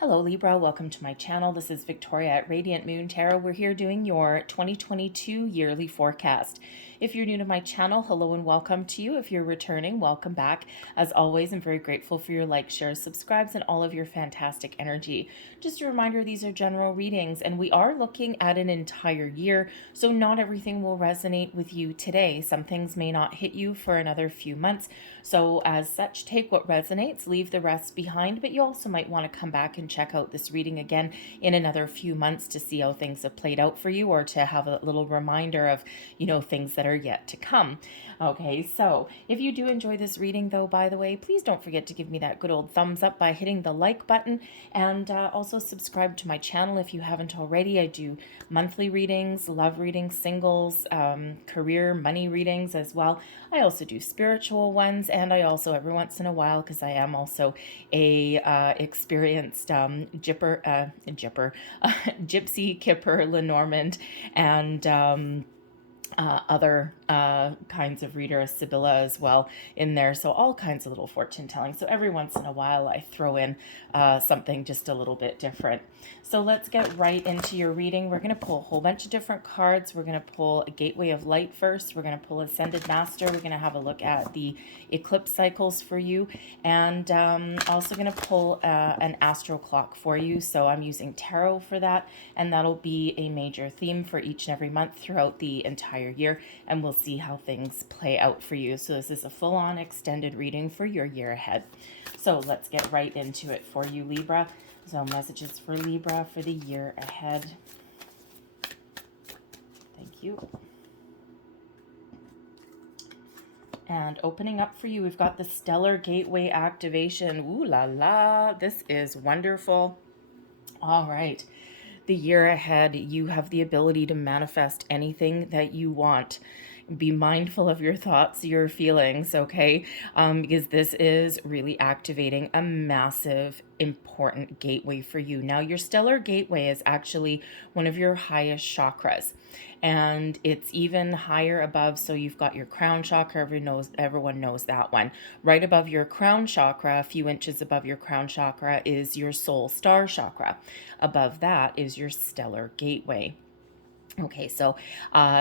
Hello Libra, welcome to my channel. This is Victoria at Radiant Moon Tarot. We're here doing your 2022 yearly forecast. If you're new to my channel, hello and welcome to you. If you're returning, welcome back. As always, I'm very grateful for your likes, shares, subscribes, and all of your fantastic energy. Just a reminder, these are general readings, and we are looking at an entire year, so not everything will resonate with you today. Some things may not hit you for another few months, so as such, take what resonates, leave the rest behind, but you also might want to come back and check out this reading again in another few months to see how things have played out for you, or to have a little reminder of, things that are yet to come. Okay, so if you do enjoy this reading, though, by the way, please don't forget to give me that good old thumbs up by hitting the like button, and also subscribe to my channel if you haven't already. I do monthly readings, love readings, singles, career, money readings as well. I also do spiritual ones, and I also every once in a while, because I am also a experienced gypsy, kipper, Lenormand, and other kinds of reader, Sibylla as well in there. So all kinds of little fortune telling. So every once in a while I throw in something just a little bit different. So let's get right into your reading. We're going to pull a whole bunch of different cards. We're going to pull a Gateway of Light first. We're going to pull Ascended Master. We're going to have a look at the eclipse cycles for you. And also going to pull an Astroclock for you. So I'm using tarot for that. And that'll be a major theme for each and every month throughout the entire year. And we'll see how things play out for you. So this is a full-on extended reading for your year ahead. So let's get right into it for you, Libra. So messages for Libra for the year ahead. Thank you. And opening up for you, we've got the Stellar Gateway activation. Ooh la la, this is wonderful. All right. The year ahead, you have the ability to manifest anything that you want. Be mindful of your thoughts, your feelings, okay? Because this is really activating a massive, important gateway for you. Now, your stellar gateway is actually one of your highest chakras, and it's even higher above. So you've got your crown chakra. Everyone knows that one. Right above your crown chakra, a few inches above your crown chakra, is your soul star chakra. Above that is your stellar gateway. Okay, so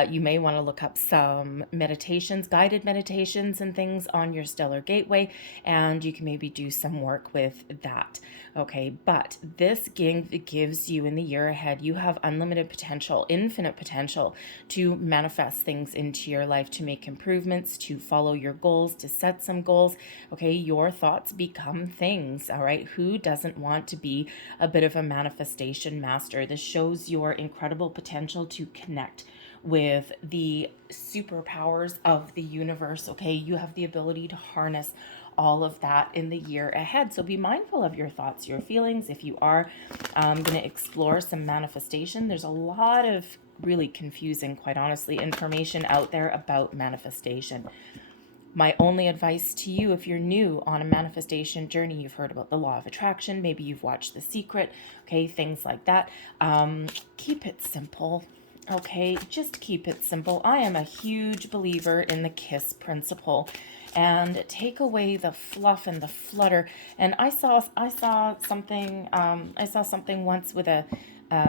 you may want to look up some meditations, guided meditations and things on your stellar gateway, and you can maybe do some work with that. Okay, but this gives you in the year ahead, you have unlimited potential, infinite potential to manifest things into your life, to make improvements, to follow your goals, to set some goals. Okay, your thoughts become things, all right? Who doesn't want to be a bit of a manifestation master? This shows your incredible potential to connect with the superpowers of the universe. Okay, you have the ability to harness all of that in the year ahead. So be mindful of your thoughts, your feelings. If you are going to explore some manifestation, there's a lot of really confusing, quite honestly, information out there about manifestation. My only advice to you, if you're new on a manifestation journey, you've heard about the law of attraction, maybe you've watched The Secret, okay, things like that. Keep it simple. Okay, just keep it simple. I am a huge believer in the KISS principle, and take away the fluff and the flutter. And I saw something. I saw something once with a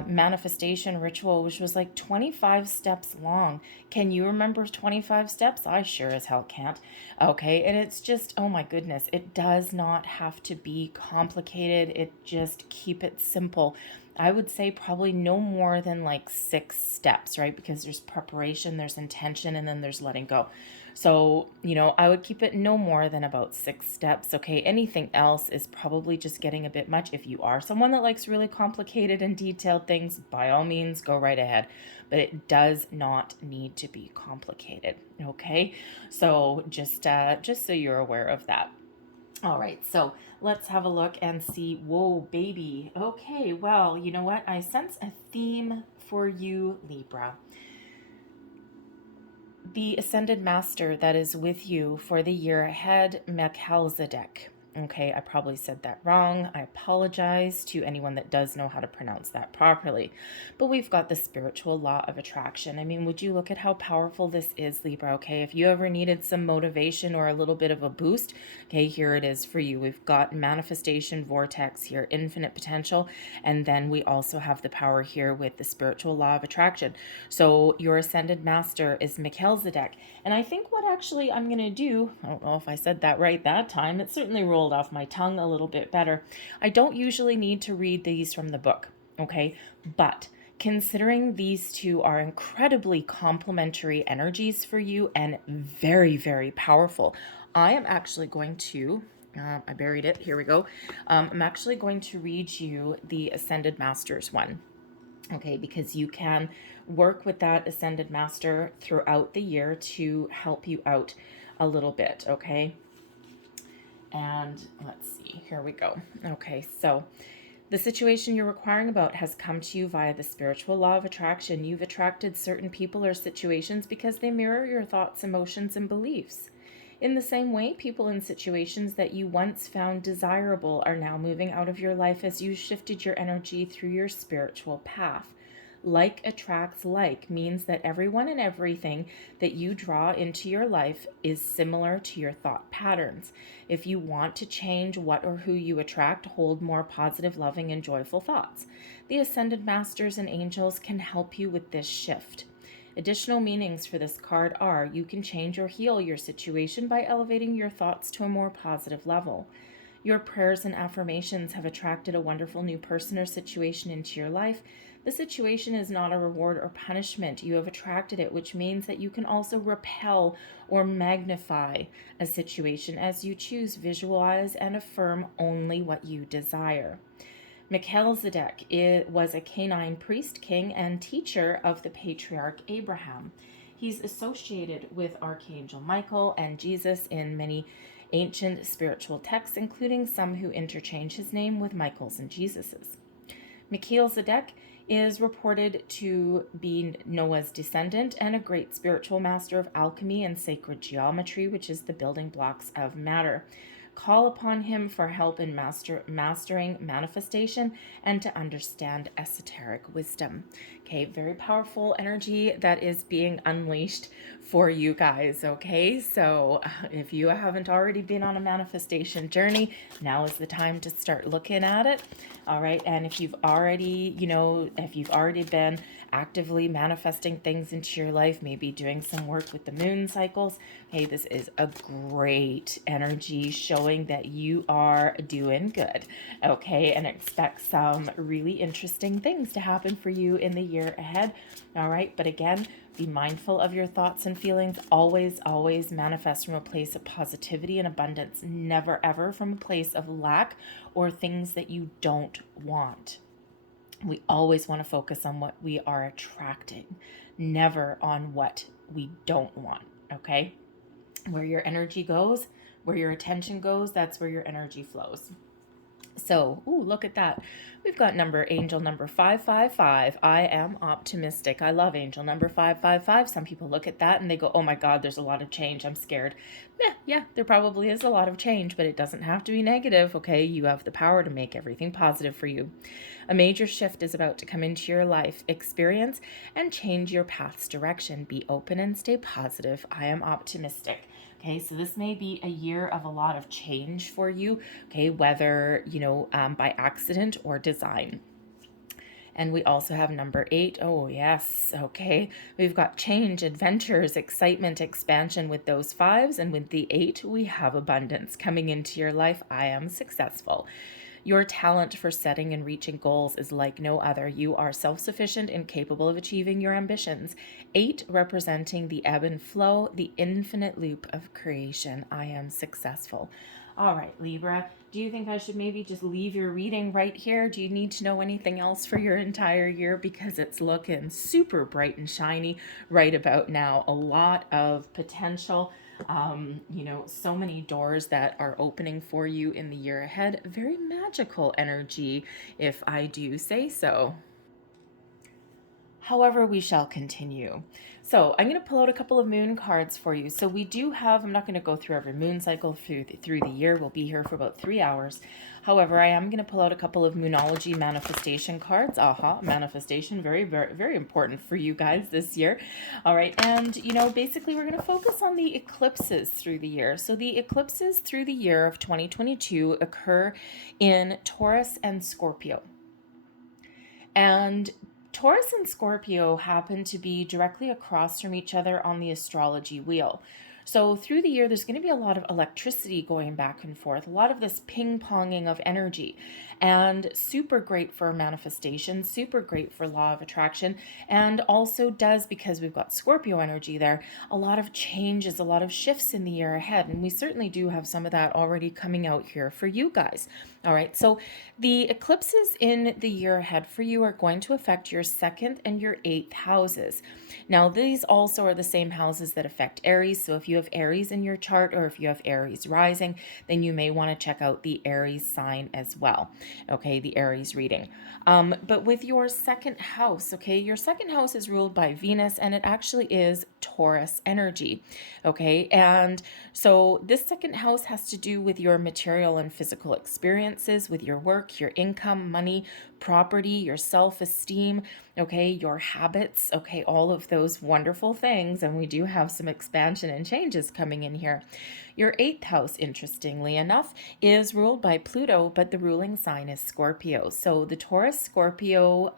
manifestation ritual, which was like 25 steps long. Can you remember 25 steps? I sure as hell can't. Okay, and it's just, oh my goodness, it does not have to be complicated. It just keep it simple. I would say probably no more than like 6 steps, right? Because there's preparation, there's intention, and then there's letting go. So, I would keep it no more than about 6 steps. Okay, anything else is probably just getting a bit much. If you are someone that likes really complicated and detailed things, by all means, go right ahead. But it does not need to be complicated. Okay, so just so you're aware of that. All right, so let's have a look and see. Whoa, baby. Okay, well, you know what? I sense a theme for you, Libra. The Ascended Master that is with you for the year ahead, Melchizedek. Okay, I probably said that wrong. I apologize to anyone that does know how to pronounce that properly. But we've got the spiritual law of attraction. I mean, would you look at how powerful this is, Libra? Okay, if you ever needed some motivation or a little bit of a boost, okay, here it is for you. We've got manifestation vortex here, infinite potential, and then we also have the power here with the spiritual law of attraction. So your ascended master is Melchizedek. And I think what actually I'm going to do, I don't know if I said that right that time, it certainly rolled off my tongue a little bit better. I don't usually need to read these from the book, okay? But considering these two are incredibly complementary energies for you and very, very powerful, I am actually going to, I buried it, here we go. I'm actually going to read you the Ascended Masters one. Okay, because you can work with that Ascended Master throughout the year to help you out a little bit, okay? And let's see, here we go. Okay, so the situation you're requiring about has come to you via the spiritual law of attraction. You've attracted certain people or situations because they mirror your thoughts, emotions, and beliefs. In the same way, people and situations that you once found desirable are now moving out of your life as you shifted your energy through your spiritual path. Like attracts like means that everyone and everything that you draw into your life is similar to your thought patterns. If you want to change what or who you attract, hold more positive, loving, and joyful thoughts. The Ascended Masters and Angels can help you with this shift. Additional meanings for this card are: you can change or heal your situation by elevating your thoughts to a more positive level. Your prayers and affirmations have attracted a wonderful new person or situation into your life. The situation is not a reward or punishment. You have attracted it, which means that you can also repel or magnify a situation as you choose. Visualize and affirm only what you desire. Melchizedek was a Canaanite priest, king, and teacher of the patriarch Abraham. He's associated with Archangel Michael and Jesus in many ancient spiritual texts, including some who interchange his name with Michael's and Jesus's. Melchizedek is reported to be Noah's descendant and a great spiritual master of alchemy and sacred geometry, which is the building blocks of matter. Call upon him for help in mastering manifestation and to understand esoteric wisdom. Okay, very powerful energy that is being unleashed for you guys, okay? So if you haven't already been on a manifestation journey, now is the time to start looking at it, all right? And if you've already, if you've already been actively manifesting things into your life, maybe doing some work with the moon cycles, hey, this is a great energy showing that you are doing good, okay? And expect some really interesting things to happen for you in the year ahead, all right? But again, be mindful of your thoughts and feelings. Always, always manifest from a place of positivity and abundance, never ever from a place of lack or things that you don't want. We always want to focus on what we are attracting, never on what we don't want, okay? Where your energy goes, where your attention goes, that's where your energy flows. So, look at that. We've got angel number 555. I am optimistic. I love angel number 555. Some people look at that and they go, oh my God, there's a lot of change. I'm scared. Yeah, there probably is a lot of change, but it doesn't have to be negative, okay? You have the power to make everything positive for you. A major shift is about to come into your life. Experience and change your path's direction. Be open and stay positive. I am optimistic. Okay, so this may be a year of a lot of change for you, okay, whether, by accident or design. And we also have number 8. Oh, yes, okay. We've got change, adventures, excitement, expansion with those 5s. And with the 8, we have abundance coming into your life. I am successful. Your talent for setting and reaching goals is like no other. You are self-sufficient and capable of achieving your ambitions. 8 representing the ebb and flow, the infinite loop of creation. I am successful. All right, Libra, do you think I should maybe just leave your reading right here? Do you need to know anything else for your entire year? Because it's looking super bright and shiny right about now. A lot of potential. So many doors that are opening for you in the year ahead. Very magical energy, if I do say so. However, we shall continue. So I'm going to pull out a couple of moon cards for you. So we do have, I'm not going to go through every moon cycle through the year. We'll be here for about 3 hours. However, I am going to pull out a couple of Moonology manifestation cards. Manifestation, very, very, very important for you guys this year. All right. And, you know, basically we're going to focus on the eclipses through the year. So the eclipses through the year of 2022 occur in Taurus and Scorpio. And Taurus and Scorpio happen to be directly across from each other on the astrology wheel. So through the year, there's going to be a lot of electricity going back and forth, a lot of this ping-ponging of energy, and super great for manifestation, super great for law of attraction, and also does, because we've got Scorpio energy there, a lot of changes, a lot of shifts in the year ahead, and we certainly do have some of that already coming out here for you guys. All right, so the eclipses in the year ahead for you are going to affect your 2nd and your 8th houses. Now, these also are the same houses that affect Aries, so if you have Aries in your chart, or if you have Aries rising, then you may want to check out the Aries sign as well. Okay, the Aries reading. But with your 2nd house, okay, your 2nd house is ruled by Venus, and it actually is Taurus energy. Okay, and so this 2nd house has to do with your material and physical experiences, with your work, your income, money, property, your self-esteem, okay, your habits, okay, all of those wonderful things. And we do have some expansion and changes coming in here. Your 8th house, interestingly enough, is ruled by Pluto, but the ruling sign is Scorpio. So the Taurus Scorpio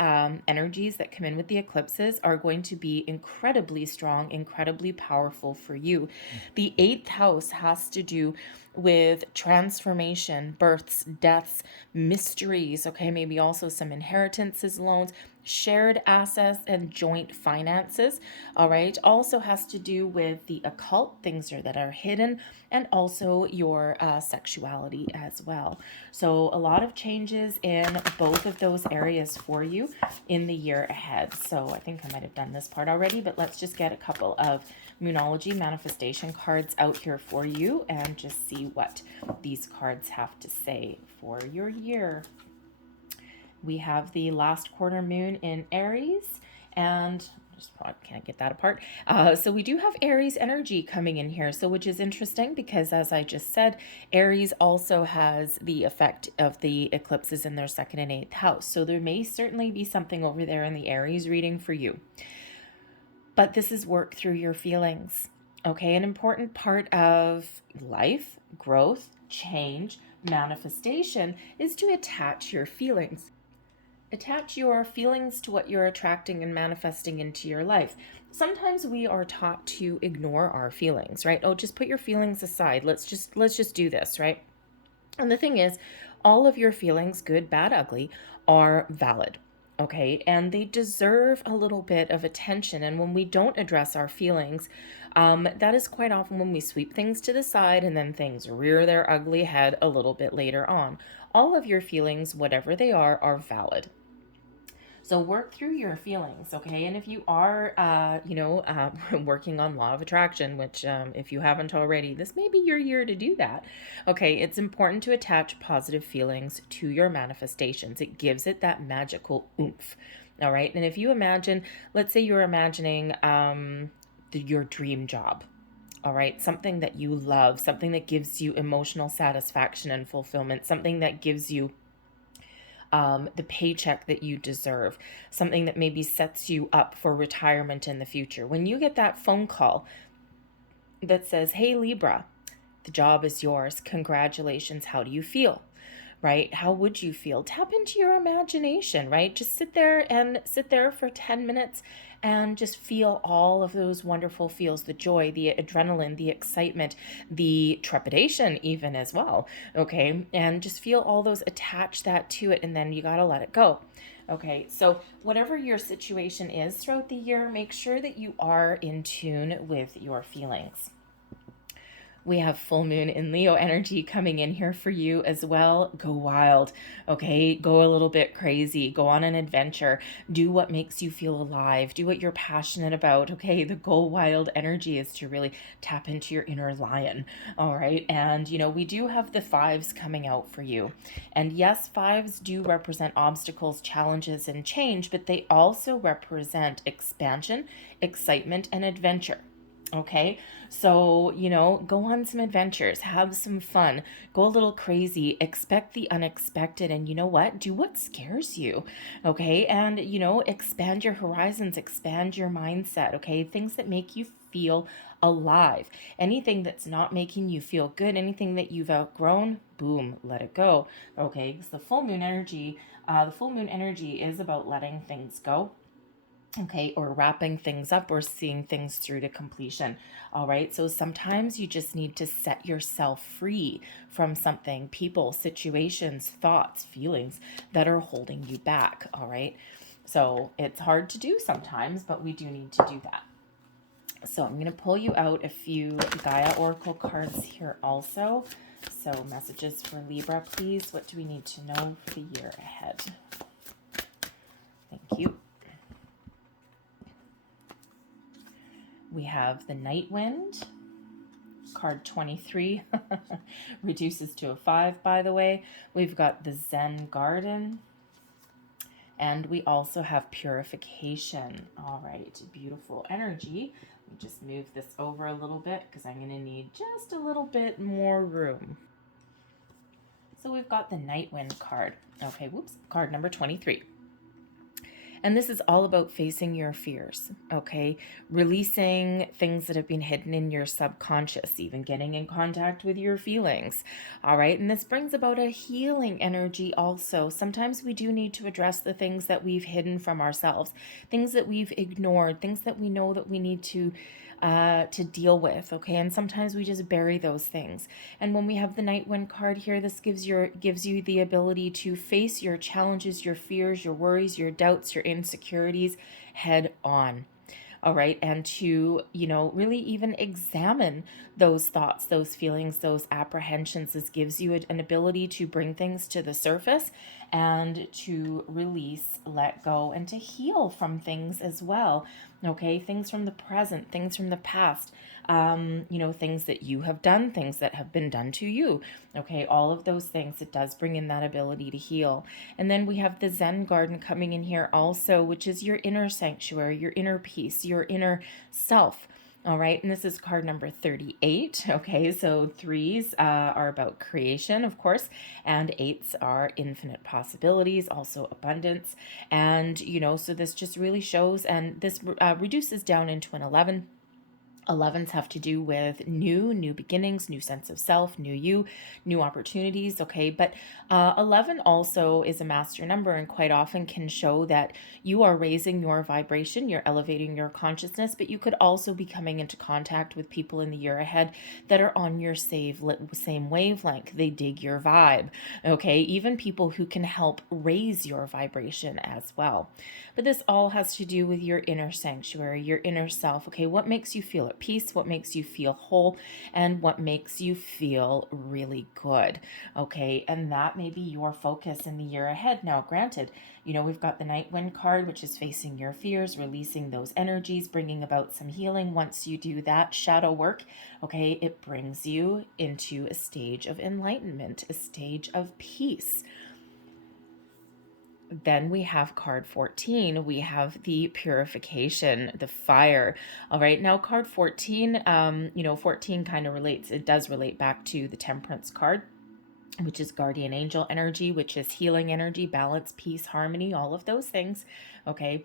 energies that come in with the eclipses are going to be incredibly strong, incredibly powerful for you. The 8th house has to do with transformation, births, deaths, mysteries, okay, maybe also some inheritances, loans, shared assets, and joint finances. All right, also has to do with the occult, things that are hidden, and also your sexuality as well. So a lot of changes in both of those areas for you in the year ahead. So I think I might have done this part already, but let's just get a couple of Moonology manifestation cards out here for you and just see what these cards have to say for your year. We have the last quarter moon in Aries, and just probably can't get that apart. So we do have Aries energy coming in here, so which is interesting because, as I just said, Aries also has the effect of the eclipses in their 2nd and 8th house. So there may certainly be something over there in the Aries reading for you. But this is work through your feelings. Okay, an important part of life, growth, change, manifestation is to attach your feelings. Attach your feelings to what you're attracting and manifesting into your life. Sometimes we are taught to ignore our feelings, right? Oh, just put your feelings aside. Let's just do this, right? And the thing is, all of your feelings, good, bad, ugly, are valid. Okay, and they deserve a little bit of attention. And when we don't address our feelings, that is quite often when we sweep things to the side and then things rear their ugly head a little bit later on. All of your feelings, whatever they are valid. So work through your feelings, okay? And if you are, working on law of attraction, which if you haven't already, this may be your year to do that. Okay, it's important to attach positive feelings to your manifestations. It gives it that magical oomph, all right? And if you imagine, let's say you're imagining your dream job, all right, something that you love, something that gives you emotional satisfaction and fulfillment, something that gives you the paycheck that you deserve, something that maybe sets you up for retirement in the future. When you get that phone call that says, "Hey Libra, the job is yours. Congratulations. How do you feel?" Right? How would you feel? Tap into your imagination, right? Just sit there for 10 minutes and just feel all of those wonderful feels, the joy, the adrenaline, the excitement, the trepidation even as well, okay? And just feel all those, attach that to it, and then you got to let it go. Okay, so whatever your situation is throughout the year, make sure that you are in tune with your feelings. We have full moon in Leo energy coming in here for you as well. Go wild, okay? Go a little bit crazy. Go on an adventure. Do what makes you feel alive. Do what you're passionate about, okay? The go wild energy is to really tap into your inner lion, all right? And, you know, we do have the fives coming out for you. And yes, fives do represent obstacles, challenges, and change, but they also represent expansion, excitement, and adventure. Okay, so, you know, go on some adventures, have some fun, go a little crazy, expect the unexpected, and you know what? Do what scares you, okay? And, you know, expand your horizons, expand your mindset, okay? Things that make you feel alive. Anything that's not making you feel good, anything that you've outgrown, boom, let it go, okay? Because the full moon energy is about letting things go, okay, or wrapping things up or seeing things through to completion. All right, so sometimes you just need to set yourself free from something, people, situations, thoughts, feelings that are holding you back. All right, so it's hard to do sometimes, but we do need to do that. So I'm going to pull you out a few Gaia Oracle cards here also. So messages for Libra, please. What do we need to know for the year ahead? Thank you. We have the Night Wind, card 23, reduces to a 5, by the way. We've got the Zen Garden, and we also have Purification. All right, beautiful energy. Let me just move this over a little bit because I'm going to need just a little bit more room. So we've got the Night Wind card. Okay, whoops, card number 23. And this is all about facing your fears, okay? Releasing things that have been hidden in your subconscious, even getting in contact with your feelings, all right? And this brings about a healing energy also. Sometimes we do need to address the things that we've hidden from ourselves, things that we've ignored, things that we know that we need to deal with, okay? And sometimes we just bury those things. And when we have the Night Wind card here, this gives you the ability to face your challenges, your fears, your worries, your doubts, your insecurities head on. All right, and to, you know, really even examine those thoughts, those feelings, those apprehensions. This gives you an ability to bring things to the surface and to release, let go, and to heal from things as well. Okay, things from the present, things from the past, you know, things that you have done, things that have been done to you. Okay, all of those things, it does bring in that ability to heal. And then we have the Zen Garden coming in here also, which is your inner sanctuary, your inner peace, your inner self. All right, and this is card number 38. Okay, so threes are about creation, of course, and eights are infinite possibilities, also abundance. And, you know, so this just really shows, and this reduces down into an 11. 11s have to do with new beginnings, new sense of self, new you, new opportunities, okay? But 11 also is a master number and quite often can show that you are raising your vibration, you're elevating your consciousness, but you could also be coming into contact with people in the year ahead that are on your same wavelength. They dig your vibe, okay? Even people who can help raise your vibration as well. But this all has to do with your inner sanctuary, your inner self, okay? What makes you feel at peace, what makes you feel whole, and what makes you feel really good, okay? And that may be your focus in the year ahead. Now, granted, you know, we've got the Night Wind card, which is facing your fears, releasing those energies, bringing about some healing. Once you do that shadow work, okay, it brings you into a stage of enlightenment, a stage of peace. Then we have card 14. We have the purification, the fire. All right. Now, card 14, you know, 14 kind of relates. It does relate back to the Temperance card, which is guardian angel energy, which is healing energy, balance, peace, harmony, all of those things. Okay.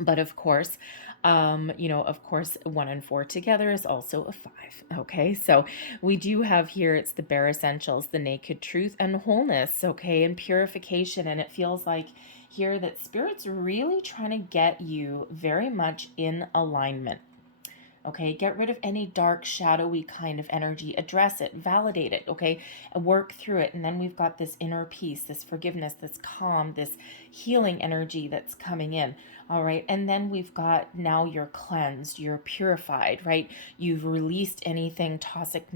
But of course, you know, of course, 1 and 4 together is also a 5. Okay, so we do have here, it's the bare essentials, the naked truth and wholeness, okay, and purification. And it feels like here that Spirit's really trying to get you very much in alignment. Okay, get rid of any dark, shadowy kind of energy, address it, validate it, okay, and work through it. And then we've got this inner peace, this forgiveness, this calm, this healing energy that's coming in. All right, and then we've got, now you're cleansed, you're purified, right? You've released anything toxic,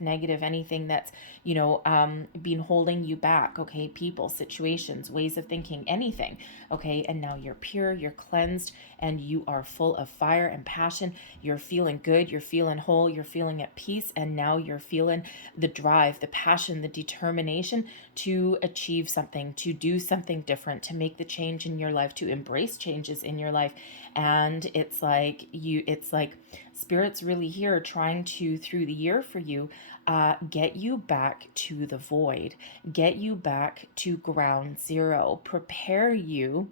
negative, anything that's, been holding you back, okay? People, situations, ways of thinking, anything, okay? And now you're pure, you're cleansed, and you are full of fire and passion. You're feeling good, you're feeling whole, you're feeling at peace, and now you're feeling the drive, the passion, the determination to achieve something, to do something different, to make the change in your life, to embrace changes in your life. And it's like Spirit's really here trying to, through the year for you, get you back to the void, get you back to ground zero, prepare you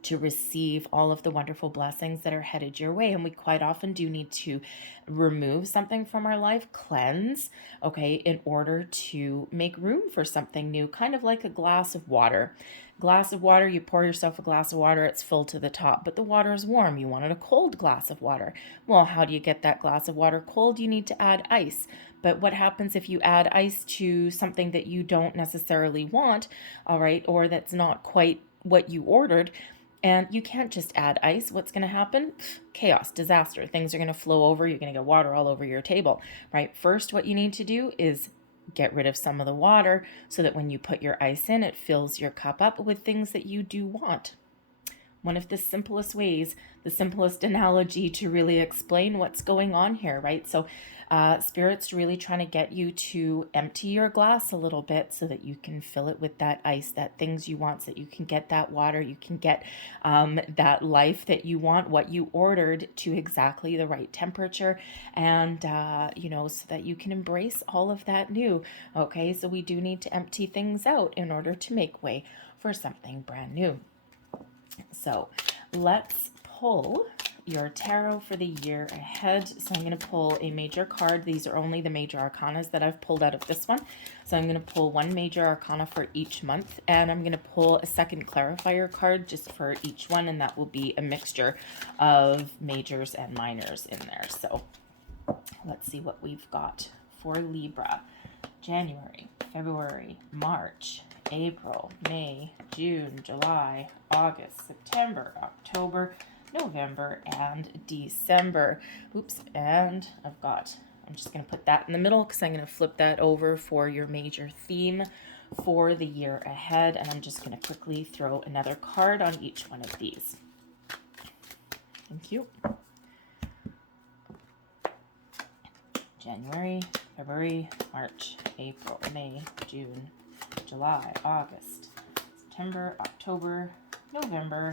to receive all of the wonderful blessings that are headed your way. And we quite often do need to remove something from our life, cleanse, okay, in order to make room for something new, kind of like a glass of water. Glass of water, you pour yourself a glass of water, it's full to the top, but the water is warm. You wanted a cold glass of water. Well, how do you get that glass of water cold? You need to add ice. But what happens if you add ice to something that you don't necessarily want, all right, or that's not quite what you ordered? And you can't just add ice. What's going to happen? Chaos, disaster. Things are going to flow over. You're going to get water all over your table, right? First, what you need to do is get rid of some of the water so that when you put your ice in, it fills your cup up with things that you do want. One of the simplest ways, the simplest analogy to really explain what's going on here, right? So Spirit's really trying to get you to empty your glass a little bit so that you can fill it with that ice, that things you want, so that you can get that water, you can get that life that you want, what you ordered, to exactly the right temperature, and, so that you can embrace all of that new, okay? So we do need to empty things out in order to make way for something brand new. So let's pull your tarot for the year ahead. So I'm going to pull a major card. These are only the major arcanas that I've pulled out of this one. So I'm going to pull one major arcana for each month, and I'm going to pull a second clarifier card just for each one, and that will be a mixture of majors and minors in there. So let's see what we've got for Libra. January, February, March, April, May, June, July, August, September, October, November, and December. Oops, and I'm just going to put that in the middle because I'm going to flip that over for your major theme for the year ahead. And I'm just going to quickly throw another card on each one of these. Thank you. January, February, March, April, May, June, July, August, September, October, November,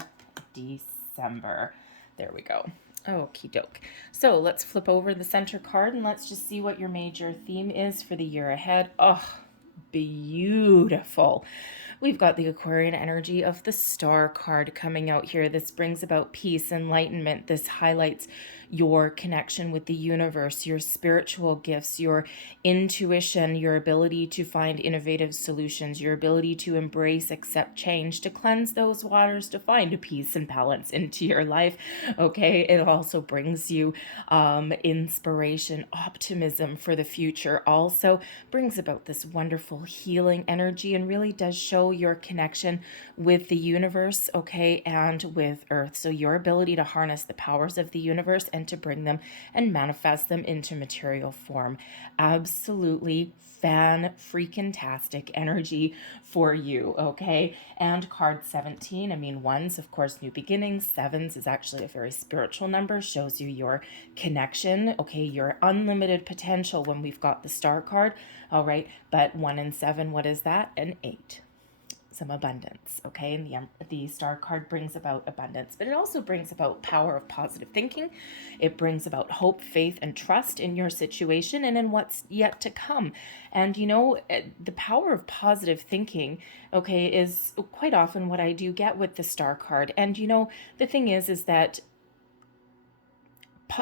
December. There we go. Okie doke. So let's flip over the center card and let's just see what your major theme is for the year ahead. Oh, beautiful. We've got the Aquarian energy of the Star card coming out here. This brings about peace, enlightenment. This highlights your connection with the universe, your spiritual gifts, your intuition, your ability to find innovative solutions, your ability to embrace, accept change, to cleanse those waters, to find peace and balance into your life. Okay, it also brings you inspiration, optimism for the future. Also brings about this wonderful healing energy and really does show your connection with the universe, okay, and with Earth. So your ability to harness the powers of the universe and to bring them and manifest them into material form. Absolutely fan-freaking-tastic energy for you, okay? And card 17, I mean, ones, of course, new beginnings. Sevens is actually a very spiritual number, shows you your connection, okay, your unlimited potential when we've got the Star card, all right? But 1 and 7, what is that? An 8. Some abundance, okay? And the Star card brings about abundance, but it also brings about power of positive thinking. It brings about hope, faith, and trust in your situation and in what's yet to come. And the power of positive thinking, okay, is quite often what I do get with the Star card. And the thing is that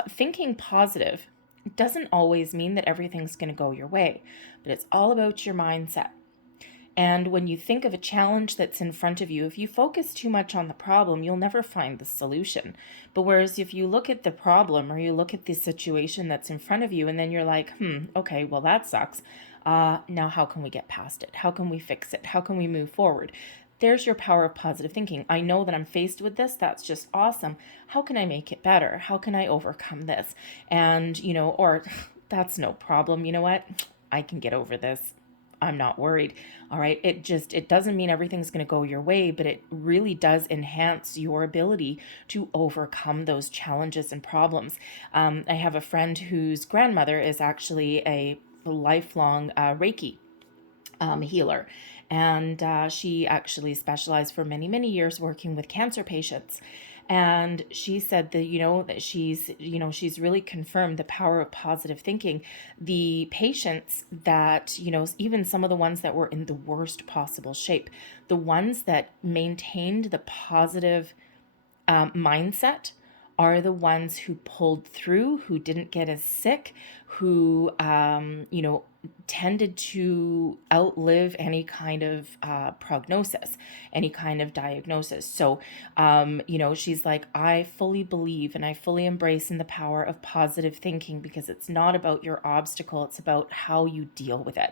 thinking positive doesn't always mean that everything's going to go your way, but it's all about your mindset. And when you think of a challenge that's in front of you, if you focus too much on the problem, you'll never find the solution. But whereas if you look at the problem or you look at the situation that's in front of you and then you're like, okay, well, that sucks. Now how can we get past it? How can we fix it? How can we move forward? There's your power of positive thinking. I know that I'm faced with this. That's just awesome. How can I make it better? How can I overcome this? And, or that's no problem. You know what? I can get over this. I'm not worried. All right. It doesn't mean everything's going to go your way, but it really does enhance your ability to overcome those challenges and problems. I have a friend whose grandmother is actually a lifelong Reiki healer. And she actually specialized for many, many years working with cancer patients. And she said that, that she's really confirmed the power of positive thinking. The patients that, even some of the ones that were in the worst possible shape, the ones that maintained the positive mindset are the ones who pulled through, who didn't get as sick, who, tended to outlive any kind of prognosis, any kind of diagnosis. So, she's like, I fully believe and I fully embrace in the power of positive thinking because it's not about your obstacle, it's about how you deal with it.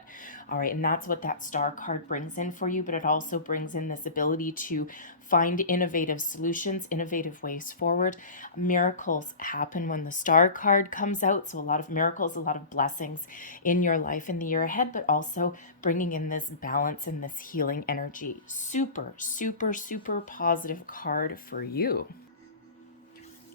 All right, and that's what that star card brings in for you, but it also brings in this ability to find innovative solutions, innovative ways forward. Miracles happen when the star card comes out, so a lot of miracles, a lot of blessings in your life in the year ahead, but also bringing in this balance and this healing energy. Super, super, super positive card for you.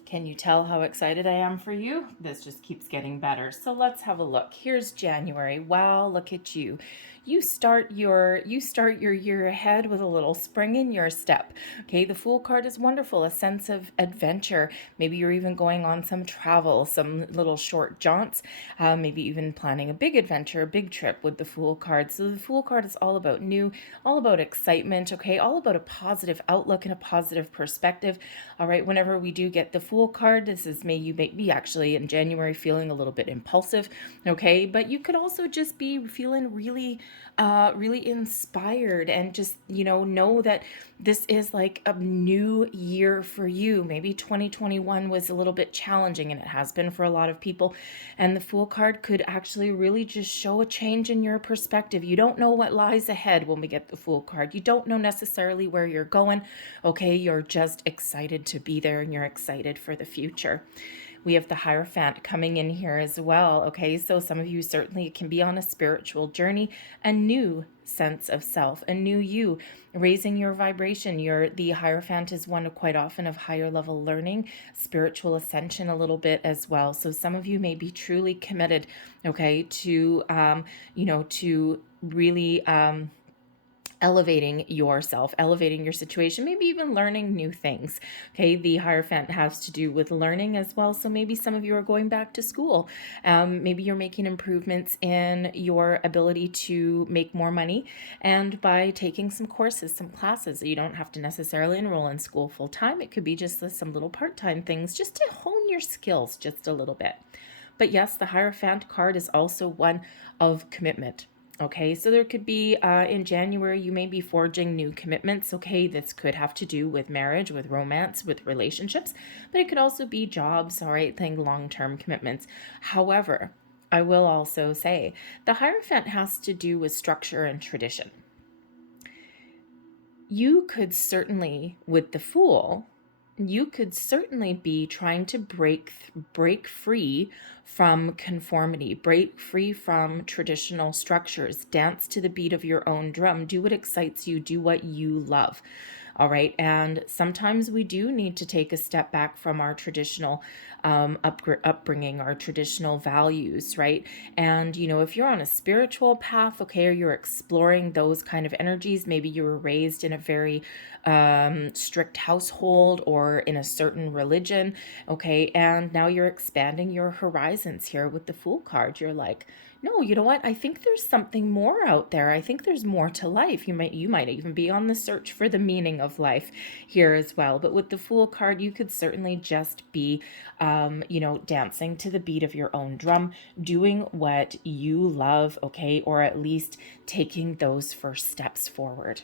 Can you tell how excited I am for you? This just keeps getting better. So let's have a look. Here's January. Wow, look at you. You start your year ahead with a little spring in your step. Okay, the Fool card is wonderful, a sense of adventure. Maybe you're even going on some travel, some little short jaunts, maybe even planning a big adventure, a big trip with the Fool card. So the Fool card is all about new, all about excitement, okay, all about a positive outlook and a positive perspective. All right, whenever we do get the Fool card, this is you may be actually in January feeling a little bit impulsive, okay, but you could also just be feeling really inspired and just, know that this is like a new year for you. Maybe 2021 was a little bit challenging, and it has been for a lot of people. And the Fool card could actually really just show a change in your perspective. You don't know what lies ahead when we get the Fool card. You don't know necessarily where you're going. Okay, you're just excited to be there and you're excited for the future. We have the Hierophant coming in here as well. Okay, so some of you certainly can be on a spiritual journey, a new sense of self, a new you, raising your vibration. The Hierophant is one quite often of higher level learning, spiritual ascension a little bit as well. So some of you may be truly committed, okay, to, to really, elevating yourself, elevating your situation, maybe even learning new things. Okay, the Hierophant has to do with learning as well. So maybe some of you are going back to school. Maybe you're making improvements in your ability to make more money, and by taking some courses, some classes. You don't have to necessarily enroll in school full time. It could be just some little part-time things just to hone your skills just a little bit. But yes, the Hierophant card is also one of commitment. Okay, so there could be, in January, you may be forging new commitments. Okay, this could have to do with marriage, with romance, with relationships, but it could also be jobs, all right, long-term commitments. However, I will also say the Hierophant has to do with structure and tradition. You could certainly, with the Fool, you could certainly be trying to break free from conformity, break free from traditional structures, dance to the beat of your own drum, do what excites you, do what you love. All right. And sometimes we do need to take a step back from our traditional upbringing, our traditional values, right? And, if you're on a spiritual path, okay, or you're exploring those kind of energies, maybe you were raised in a very strict household or in a certain religion, okay, and now you're expanding your horizons. horizons here with the Fool card. You're like, no, you know what? I think there's something more out there. I think there's more to life. You might even be on the search for the meaning of life here as well. But with the Fool card, you could certainly just be, dancing to the beat of your own drum, doing what you love, okay, or at least taking those first steps forward.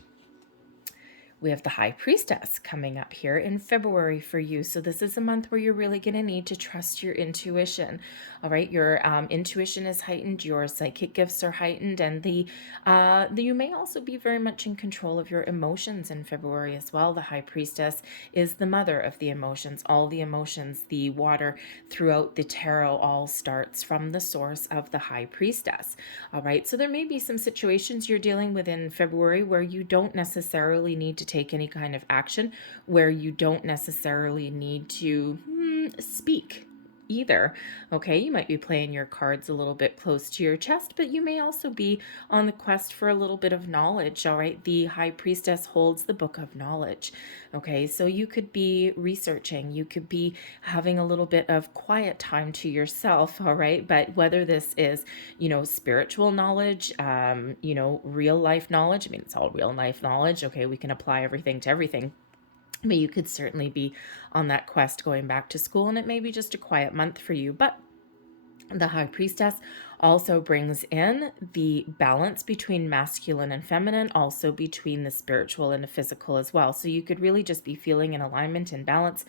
We have the High Priestess coming up here in February for you. So this is a month where you're really going to need to trust your intuition. All right, your intuition is heightened, your psychic gifts are heightened, and you may also be very much in control of your emotions in February as well. The High Priestess is the mother of the emotions. All the emotions, the water throughout the tarot, all starts from the source of the High Priestess. All right, so there may be some situations you're dealing with in February where you don't necessarily need to take any kind of action, where you don't necessarily need to speak either. Okay, you might be playing your cards a little bit close to your chest, but you may also be on the quest for a little bit of knowledge. All right, the High Priestess holds the book of knowledge. Okay, so you could be researching, you could be having a little bit of quiet time to yourself. All right, but whether this is, spiritual knowledge, real life knowledge, I mean, it's all real life knowledge. Okay, we can apply everything to everything. But you could certainly be on that quest going back to school, and it may be just a quiet month for you. But the High Priestess also brings in the balance between masculine and feminine, also between the spiritual and the physical as well. So you could really just be feeling in alignment and balance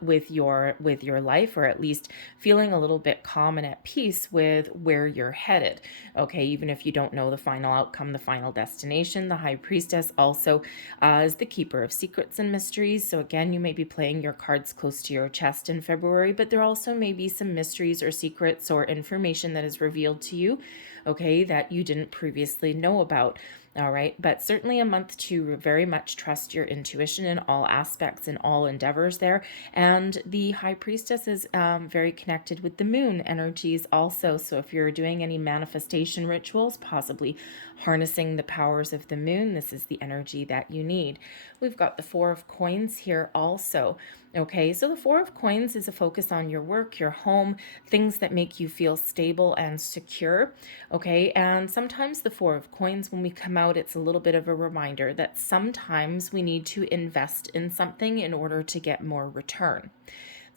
with your life, or at least feeling a little bit calm and at peace with where you're headed. Okay, even if you don't know the final outcome, the final destination, the High Priestess also is the keeper of secrets and mysteries. So again, you may be playing your cards close to your chest in February, but there also may be some mysteries or secrets or information that is revealed to you, okay, that you didn't previously know about. All right, but certainly a month to very much trust your intuition in all aspects, in all endeavors there. And the High Priestess is very connected with the moon energies also. So if you're doing any manifestation rituals, possibly harnessing the powers of the moon, this is the energy that you need. We've got the Four of Coins here also. Okay, so the Four of Coins is a focus on your work, your home, things that make you feel stable and secure. Okay, and sometimes the Four of Coins, when we come out, it's a little bit of a reminder that sometimes we need to invest in something in order to get more return.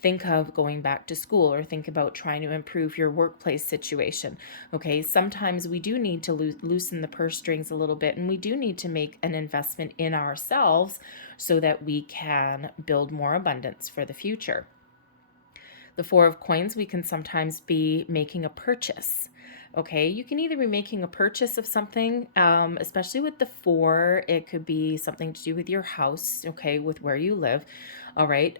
Think of going back to school, or think about trying to improve your workplace situation. Okay, sometimes we do need to loosen the purse strings a little bit, and we do need to make an investment in ourselves so that we can build more abundance for the future. The Four of Coins, we can sometimes be making a purchase. Okay, you can either be making a purchase of something, especially with the four, it could be something to do with your house, okay, with where you live. All right,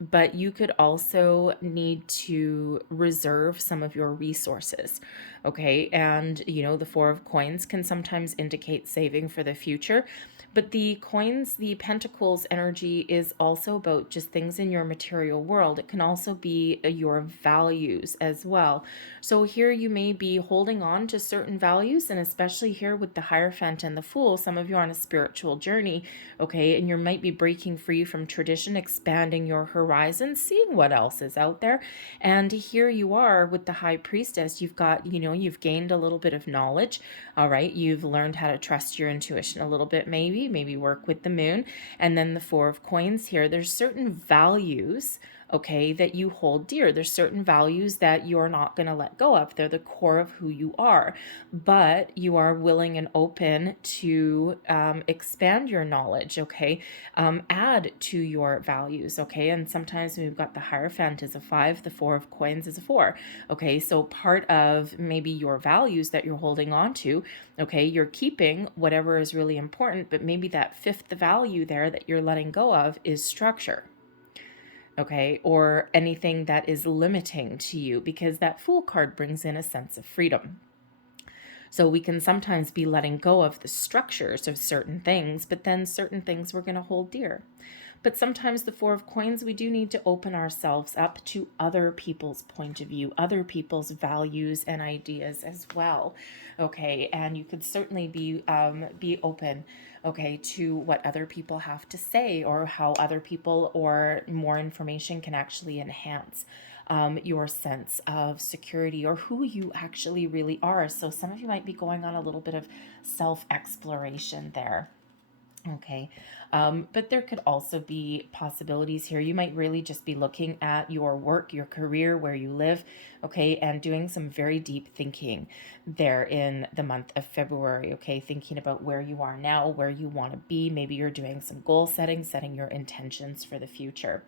but you could also need to reserve some of your resources, okay, and the Four of Coins can sometimes indicate saving for the future. But the coins, the pentacles energy is also about just things in your material world. It can also be your values as well. So here you may be holding on to certain values, and especially here with the Hierophant and the Fool, some of you are on a spiritual journey, okay, and you might be breaking free from tradition, expanding your horizons, seeing what else is out there. And here you are with the High Priestess. You've got, you've gained a little bit of knowledge. All right, you've learned how to trust your intuition a little bit, maybe work with the moon. And then the Four of Coins here, there's certain values, okay, that you hold dear. There's certain values that you're not going to let go of. They're the core of who you are, but you are willing and open to expand your knowledge, okay, add to your values, okay. And sometimes we've got the Hierophant as a 5, the Four of Coins as a 4, okay. So part of maybe your values that you're holding on to, okay, you're keeping whatever is really important, but maybe that fifth value there that you're letting go of is structure. Okay, or anything that is limiting to you, because that Fool card brings in a sense of freedom. So we can sometimes be letting go of the structures of certain things, but then certain things we're going to hold dear. But sometimes the Four of Coins, we do need to open ourselves up to other people's point of view, other people's values and ideas as well. Okay, and you could certainly be open, okay, to what other people have to say, or how other people or more information can actually enhance your sense of security or who you actually really are. So some of you might be going on a little bit of self-exploration there. Okay. But there could also be possibilities here. You might really just be looking at your work, your career, where you live, okay, and doing some very deep thinking there in the month of February, okay, thinking about where you are now, where you want to be. Maybe you're doing some goal setting, setting your intentions for the future.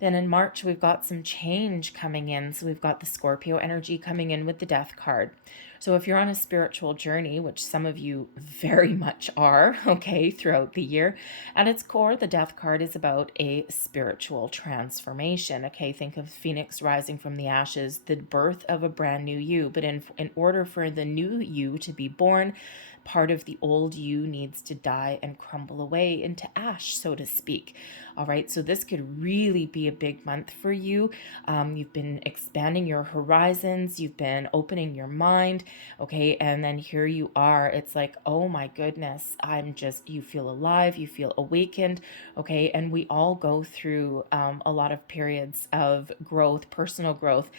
Then in March, we've got some change coming in. So we've got the Scorpio energy coming in with the Death card. So if you're on a spiritual journey, which some of you very much are, okay, throughout the year, at its core, the Death card is about a spiritual transformation, okay? Think of Phoenix rising from the ashes, the birth of a brand new you. But in order for the new you to be born, part of the old you needs to die and crumble away into ash, so to speak. All right, so this could really be a big month for you. You've been expanding your horizons, you've been opening your mind, okay, and then here you are. It's like, oh my goodness, you feel alive, you feel awakened, okay, and we all go through a lot of periods of growth, personal growth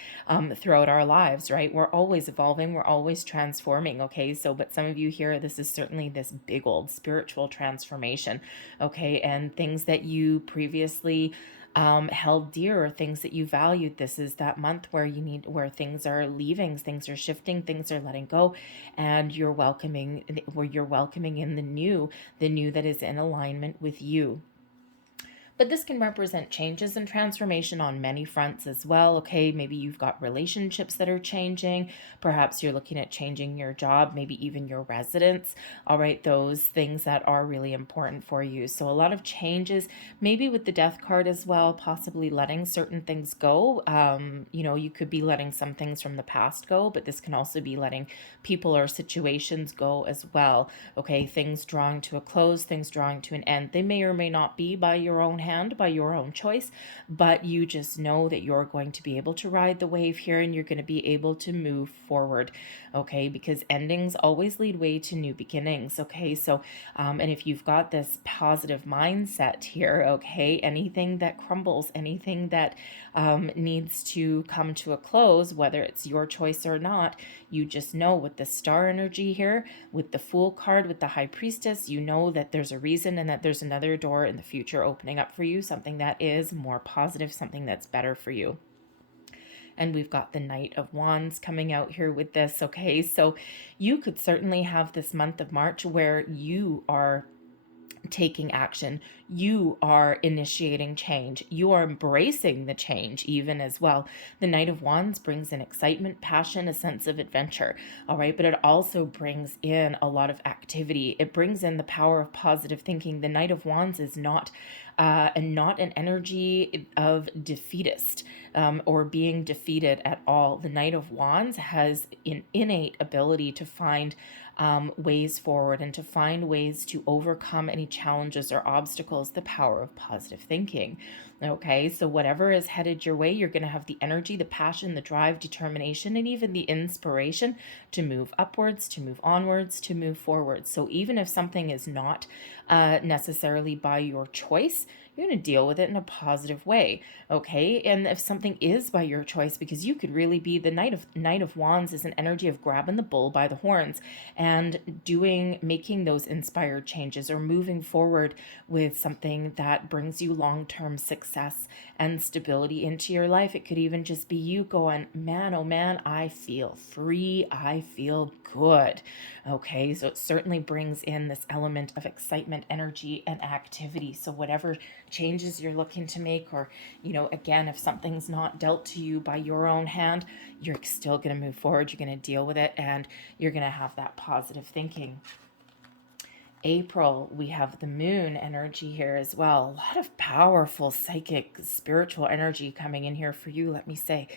throughout our lives, right? We're always evolving, we're always transforming, okay, so, but some of you here, this is certainly this big old spiritual transformation, okay, and things that you previously held dear or things that you valued. This is that month where where things are leaving, things are shifting, things are letting go, and you're welcoming in the new that is in alignment with you. But this can represent changes and transformation on many fronts as well. Okay, maybe you've got relationships that are changing. Perhaps you're looking at changing your job, maybe even your residence. All right, those things that are really important for you. So a lot of changes, maybe with the Death card as well, possibly letting certain things go. You could be letting some things from the past go, but this can also be letting people or situations go as well. Okay, things drawing to a close, things drawing to an end. They may or may not be by your own hand, by your own choice, but you just know that you're going to be able to ride the wave here and you're going to be able to move forward, okay, because endings always lead way to new beginnings, okay, so and if you've got this positive mindset here, okay, anything that crumbles, anything that needs to come to a close, whether it's your choice or not, you just know with the star energy here, with the Fool card, with the High Priestess, you know that there's a reason and that there's another door in the future opening up for you, something that is more positive, something that's better for you. And we've got the Knight of Wands coming out here with this, okay? So you could certainly have this month of March where you are taking action, you are initiating change, you are embracing the change even as well. The Knight of Wands brings in excitement, passion, a sense of adventure, all right, but it also brings in a lot of activity. It brings in the power of positive thinking. The Knight of Wands is not an energy of defeatist or being defeated at all. The Knight of Wands has an innate ability to find ways forward and to find ways to overcome any challenges or obstacles, the power of positive thinking. Okay, so whatever is headed your way, you're going to have the energy, the passion, the drive, determination, and even the inspiration to move upwards, to move onwards, to move forward. So even if something is not necessarily by your choice, you're going to deal with it in a positive way, okay? And if something is by your choice, because you could really be the Knight of Wands is an energy of grabbing the bull by the horns and making those inspired changes or moving forward with something that brings you long-term success and stability into your life. It could even just be you going, man, oh man, I feel free, I feel good. Okay, so it certainly brings in this element of excitement, energy, and activity. So whatever changes you're looking to make, or, again, if something's not dealt to you by your own hand, you're still going to move forward, you're going to deal with it, and you're going to have that positive thinking. April, we have the moon energy here as well. A lot of powerful psychic, spiritual energy coming in here for you, let me say.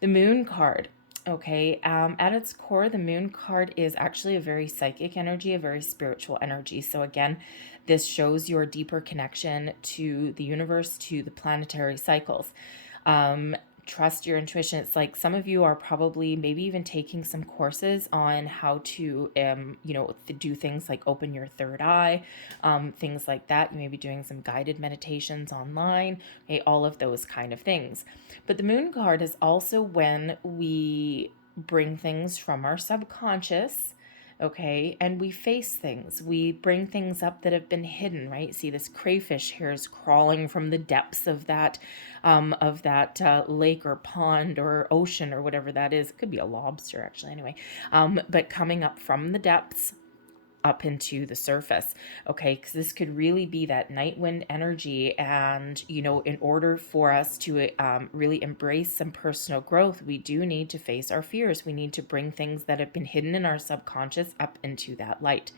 The moon card. Okay, at its core, the moon card is actually a very psychic energy, a very spiritual energy. So again, this shows your deeper connection to the universe, to the planetary cycles. trust your intuition. It's like some of you are probably maybe even taking some courses on how to, do things like open your third eye, things like that. You may be doing some guided meditations online, okay, all of those kind of things. But the moon card is also when we bring things from our subconscious, okay, and we face things. We bring things up that have been hidden, right? See, this crayfish here is crawling from the depths of that lake or pond or ocean or whatever that is. It could be a lobster, actually, anyway, but coming up from the depths up into the surface, okay, because this could really be that night wind energy. And in order for us to really embrace some personal growth, we do need to face our fears. We need to bring things that have been hidden in our subconscious up into that light.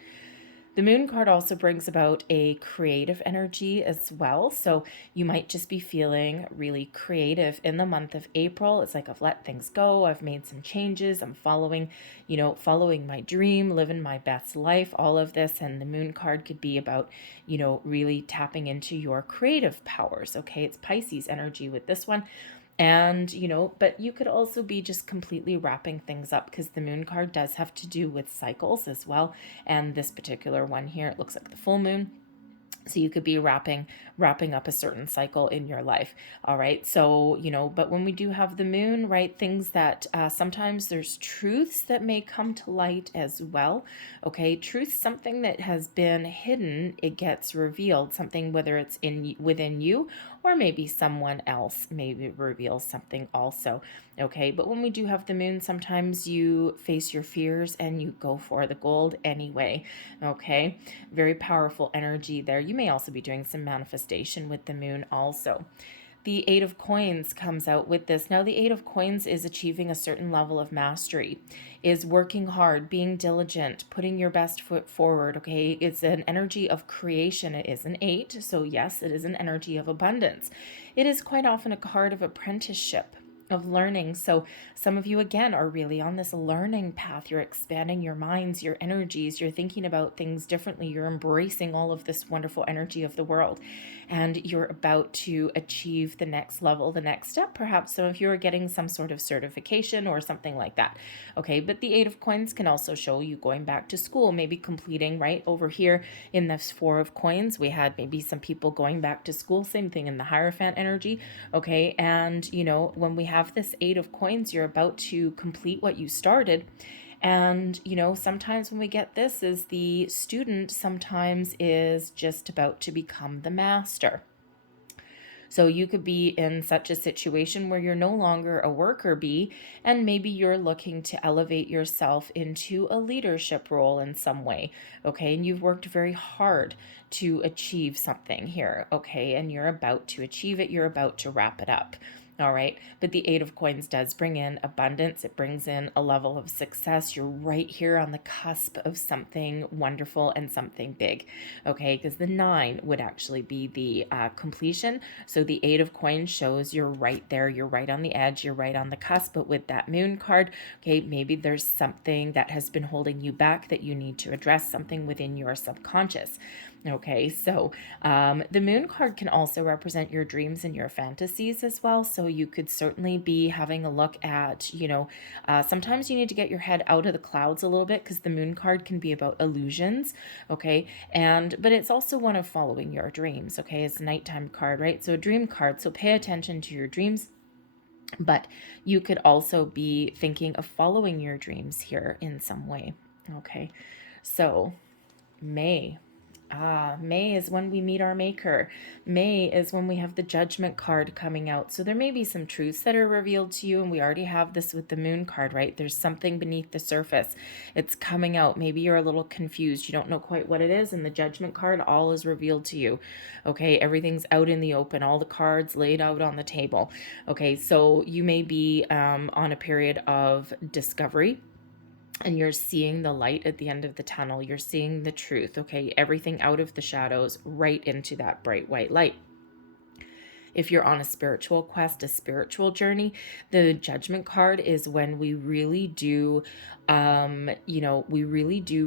The moon card also brings about a creative energy as well. So you might just be feeling really creative in the month of April. It's like, I've let things go. I've made some changes. I'm following my dream, living my best life, all of this. And the moon card could be about, really tapping into your creative powers. Okay. It's Pisces energy with this one. And, but you could also be just completely wrapping things up, because the moon card does have to do with cycles as well. And this particular one here, it looks like the full moon. So you could be wrapping up a certain cycle in your life. All right. So, but when we do have the moon, right, things that sometimes there's truths that may come to light as well. Okay. Truth, something that has been hidden, it gets revealed. Something, whether it's within you, or maybe someone else maybe reveals something also. Okay. But when we do have the moon, sometimes you face your fears and you go for the gold anyway. Okay. Very powerful energy there. You may also be doing some manifestation with the moon also. The Eight of Coins comes out with this. Now, the Eight of Coins is achieving a certain level of mastery, is working hard, being diligent, putting your best foot forward, okay? It's an energy of creation. It is an 8, so yes, it is an energy of abundance. It is quite often a card of apprenticeship, of learning. So some of you, again, are really on this learning path. You're expanding your minds, your energies. You're thinking about things differently. You're embracing all of this wonderful energy of the world. And you're about to achieve the next level, the next step. Perhaps some of you are getting some sort of certification or something like that. Okay, but the Eight of Coins can also show you going back to school, maybe completing, right over here in this Four of Coins. We had maybe some people going back to school, same thing in the Hierophant energy. Okay, and when we have this Eight of Coins, you're about to complete what you started. And, sometimes when we get this, is the student sometimes is just about to become the master. So you could be in such a situation where you're no longer a worker bee, and maybe you're looking to elevate yourself into a leadership role in some way. Okay. And you've worked very hard to achieve something here. Okay. And you're about to achieve it. You're about to wrap it up. All right. But the Eight of Coins does bring in abundance. It brings in a level of success. You're right here on the cusp of something wonderful and something big. Okay. Because the 9 would actually be the completion. So the Eight of Coins shows you're right there. You're right on the edge. You're right on the cusp. But with that moon card, okay, maybe there's something that has been holding you back that you need to address, something within your subconscious. Okay, so the moon card can also represent your dreams and your fantasies as well. So you could certainly be having a look at, sometimes you need to get your head out of the clouds a little bit, because the moon card can be about illusions. Okay, but it's also one of following your dreams. Okay, it's a nighttime card, right? So a dream card. So pay attention to your dreams. But you could also be thinking of following your dreams here in some way. Okay, so May is when we meet our maker. May is when we have the Judgment card coming out. So there may be some truths that are revealed to you, and we already have this with the moon card, right? There's something beneath the surface. It's coming out. Maybe you're a little confused. You don't know quite what it is, and the Judgment card, all is revealed to you. Okay, everything's out in the open, all the cards laid out on the table. Okay, so you may be on a period of discovery, and you're seeing the light at the end of the tunnel. You're seeing the truth, okay? Everything out of the shadows, right into that bright white light. If you're on a spiritual quest, a spiritual journey, the Judgment card is when we really do,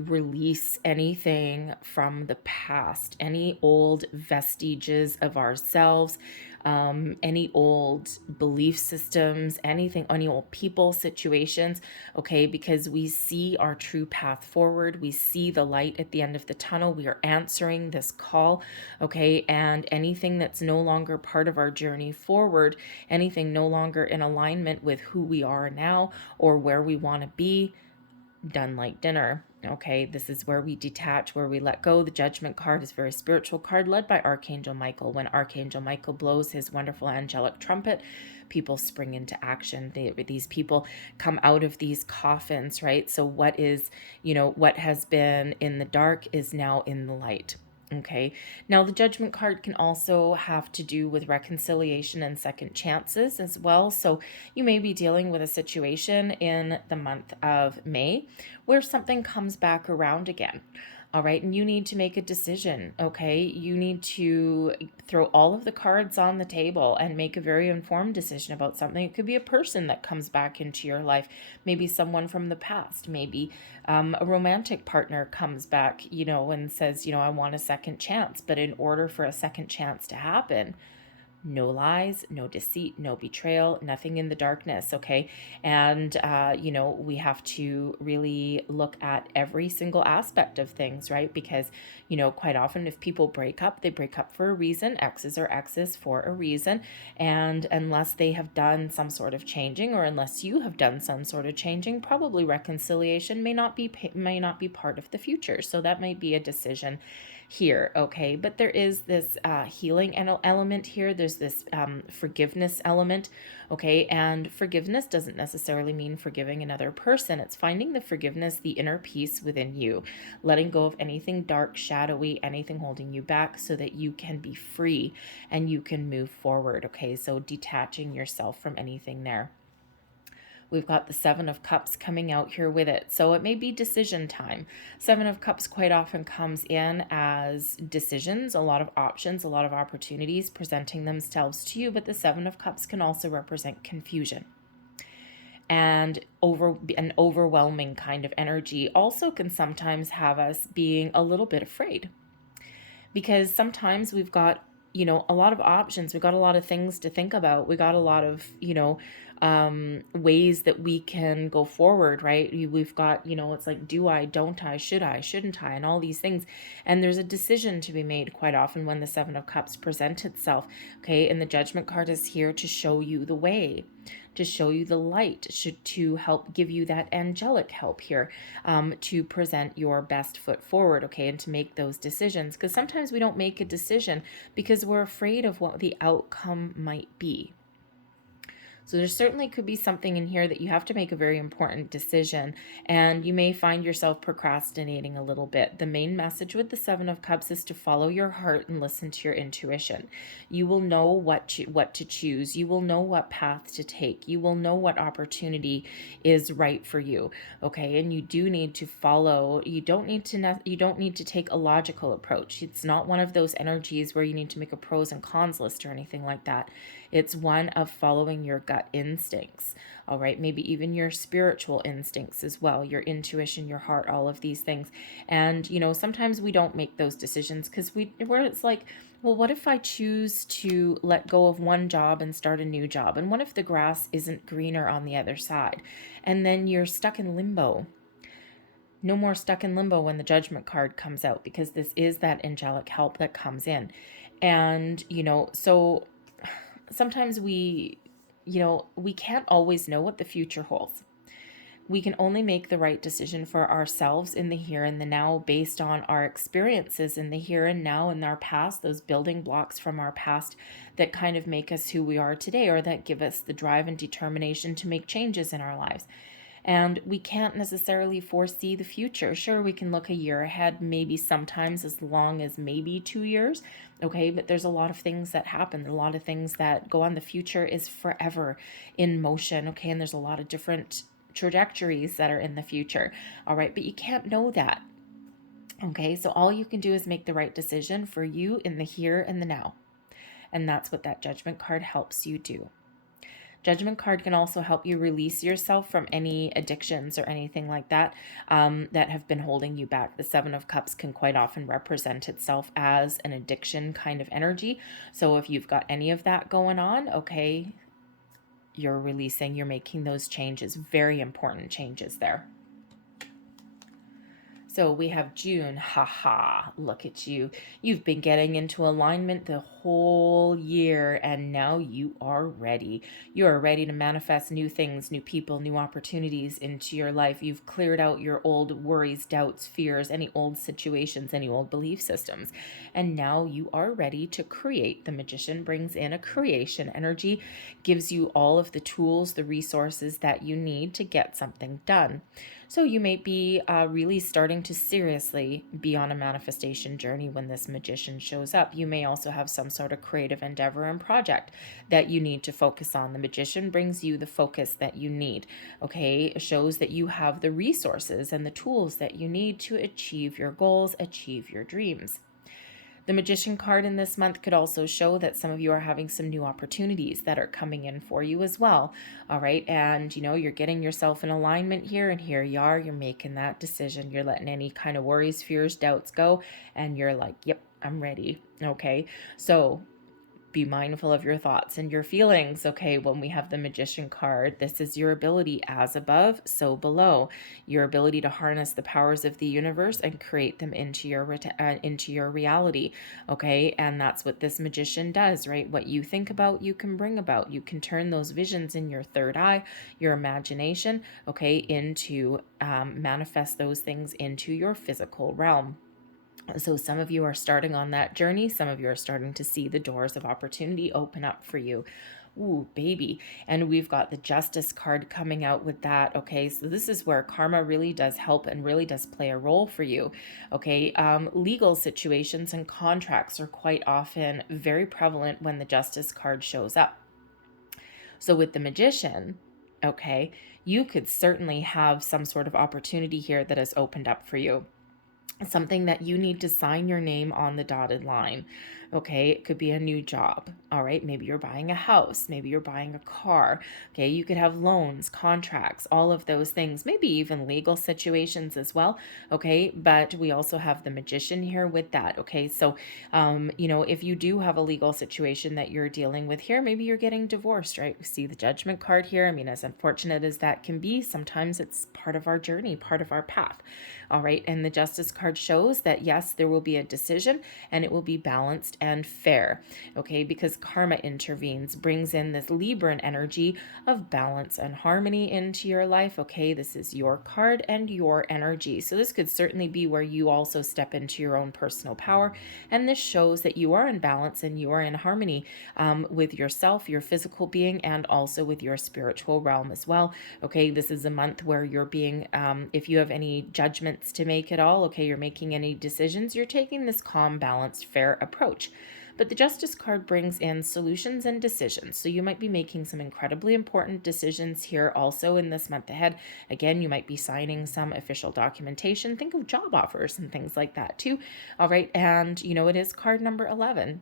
release anything from the past, any old vestiges of ourselves, any old belief systems, anything, any old people, situations, okay, because we see our true path forward. We see the light at the end of the tunnel. We are answering this call, okay, and anything that's no longer part of our journey forward, anything no longer in alignment with who we are now or where we want to be, done like dinner. Okay, this is where we detach, where we let go. The Judgment card is a very spiritual card led by Archangel Michael. When Archangel Michael blows his wonderful angelic trumpet, people spring into action. These people come out of these coffins, right? So what is, what has been in the dark is now in the light. Okay, now the Judgment card can also have to do with reconciliation and second chances as well. So you may be dealing with a situation in the month of May where something comes back around again. All right, and you need to make a decision, okay? You need to throw all of the cards on the table and make a very informed decision about something. It could be a person that comes back into your life, maybe someone from the past, maybe a romantic partner comes back, and says, I want a second chance. But in order for a second chance to happen, no lies, no deceit, no betrayal, nothing in the darkness, okay? And, we have to really look at every single aspect of things, right? Because, quite often if people break up, they break up for a reason. Exes are exes for a reason. And unless they have done some sort of changing, or unless you have done some sort of changing, probably reconciliation may not be part of the future. So that might be a decision here, okay? But there is this healing element here. There's this forgiveness element, okay? And forgiveness doesn't necessarily mean forgiving another person. It's finding the forgiveness, the inner peace within you, letting go of anything dark, shadowy, anything holding you back so that you can be free and you can move forward, okay? So detaching yourself from anything there. We've got the Seven of Cups coming out here with it. So it may be decision time. Seven of Cups quite often comes in as decisions, a lot of options, a lot of opportunities presenting themselves to you. But the Seven of Cups can also represent confusion. And an overwhelming kind of energy also can sometimes have us being a little bit afraid. Because sometimes we've got, a lot of options. We've got a lot of things to think about. We got a lot of, ways that we can go forward, right? We've got, it's like, do I, don't I, should I, shouldn't I, and all these things. And there's a decision to be made quite often when the Seven of Cups present itself, okay? And the Judgment card is here to show you the way, to show you the light, to help give you that angelic help here, to present your best foot forward, okay, and to make those decisions. Because sometimes we don't make a decision because we're afraid of what the outcome might be. So there certainly could be something in here that you have to make a very important decision, and you may find yourself procrastinating a little bit. The main message with the Seven of Cups is to follow your heart and listen to your intuition. You will know what to choose. You will know what path to take. You will know what opportunity is right for you. Okay, and you do need to follow. You don't need to take a logical approach. It's not one of those energies where you need to make a pros and cons list or anything like that. It's one of following your gut instincts, all right? Maybe even your spiritual instincts as well, your intuition, your heart, all of these things. And, sometimes we don't make those decisions because where it's like, well, what if I choose to let go of one job and start a new job? And what if the grass isn't greener on the other side? And then you're stuck in limbo. No more stuck in limbo when the Judgment card comes out, because this is that angelic help that comes in. And, so sometimes we can't always know what the future holds. We can only make the right decision for ourselves in the here and the now based on our experiences in the here and now and our past, those building blocks from our past that kind of make us who we are today, or that give us the drive and determination to make changes in our lives. And we can't necessarily foresee the future. Sure, we can look a year ahead, maybe sometimes as long as maybe 2 years, okay? But there's a lot of things that happen, a lot of things that go on. The future is forever in motion, okay? And there's a lot of different trajectories that are in the future, all right? But you can't know that, okay? So all you can do is make the right decision for you in the here and the now. And that's what that Judgment card helps you do. Judgment card can also help you release yourself from any addictions or anything like that that have been holding you back. The Seven of Cups can quite often represent itself as an addiction kind of energy. So if you've got any of that going on, okay, you're releasing, you're making those changes, very important changes there. So we have June, haha, look at you. You've been getting into alignment the whole year, and now you are ready. You are ready to manifest new things, new people, new opportunities into your life. You've cleared out your old worries, doubts, fears, any old situations, any old belief systems. And now you are ready to create. The Magician brings in a creation energy, gives you all of the tools, the resources that you need to get something done. So you may be really starting to seriously be on a manifestation journey when this Magician shows up. You may also have some sort of creative endeavor and project that you need to focus on. The Magician brings you the focus that you need, okay? It shows that you have the resources and the tools that you need to achieve your goals, achieve your dreams. The Magician card in this month could also show that some of you are having some new opportunities that are coming in for you as well. All right. And, you know, you're getting yourself in alignment here, and here you are. You're making that decision. You're letting any kind of worries, fears, doubts go. And you're like, yep, I'm ready. Okay. So be mindful of your thoughts and your feelings. Okay, when we have the Magician card, this is your ability, as above, so below. Your ability to harness the powers of the universe and create them into your reality. Okay, and that's what this Magician does, right? What you think about, you can bring about. You can turn those visions in your third eye, your imagination, okay, into manifest those things into your physical realm. So some of you are starting on that journey. Some of you are starting to see the doors of opportunity open up for you. Ooh, baby. And we've got the Justice card coming out with that. Okay, so this is where karma really does help and really does play a role for you. Okay, legal situations and contracts are quite often very prevalent when the Justice card shows up. So with the Magician, okay, you could certainly have some sort of opportunity here that has opened up for you. Something that you need to sign your name on the dotted line. Okay, it could be a new job. All right, maybe you're buying a house, maybe you're buying a car. Okay, you could have loans, contracts, all of those things, maybe even legal situations as well. Okay, but we also have the Magician here with that. Okay, so you know, if you do have a legal situation that you're dealing with here, maybe you're getting divorced, right? We see the Judgment card here. I mean, as unfortunate as that can be, sometimes it's part of our journey, part of our path. All right, and the Justice card shows that yes, there will be a decision, and it will be balanced and fair. Okay, because karma intervenes, brings in this Libran energy of balance and harmony into your life. Okay, this is your card and your energy. So this could certainly be where you also step into your own personal power, and this shows that you are in balance and you are in harmony with yourself, your physical being, and also with your spiritual realm as well. Okay, this is a month where you're being, if you have any judgments to make at all, okay, you're making any decisions, you're taking this calm, balanced, fair approach. But the Justice card brings in solutions and decisions. So you might be making some incredibly important decisions here also in this month ahead. Again, you might be signing some official documentation. Think of job offers and things like that too. All right. And, you know, it is card number 11.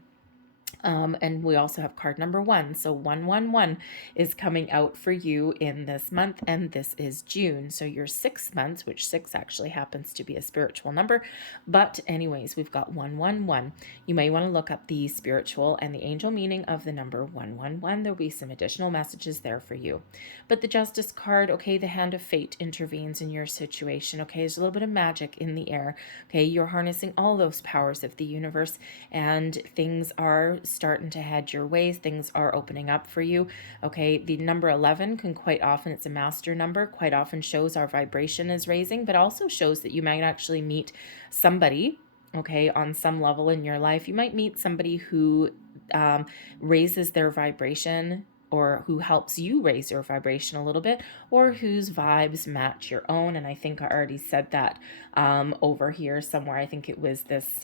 And we also have card number 1. So 111 is coming out for you in this month, and this is June. So your 6 months, which 6 actually happens to be a spiritual number. But anyways, we've got 111. You may want to look up the spiritual and the angel meaning of the number 111. There'll be some additional messages there for you. But the Justice card, okay, the hand of fate intervenes in your situation. Okay, there's a little bit of magic in the air. Okay, you're harnessing all those powers of the universe, and things are starting to head your way. Things are opening up for you. Okay, the number 11 can quite often, it's a master number, quite often shows our vibration is raising, but also shows that you might actually meet somebody, okay, on some level in your life. You might meet somebody who raises their vibration, or who helps you raise your vibration a little bit, or whose vibes match your own. And I think I already said that over here somewhere. I think it was this,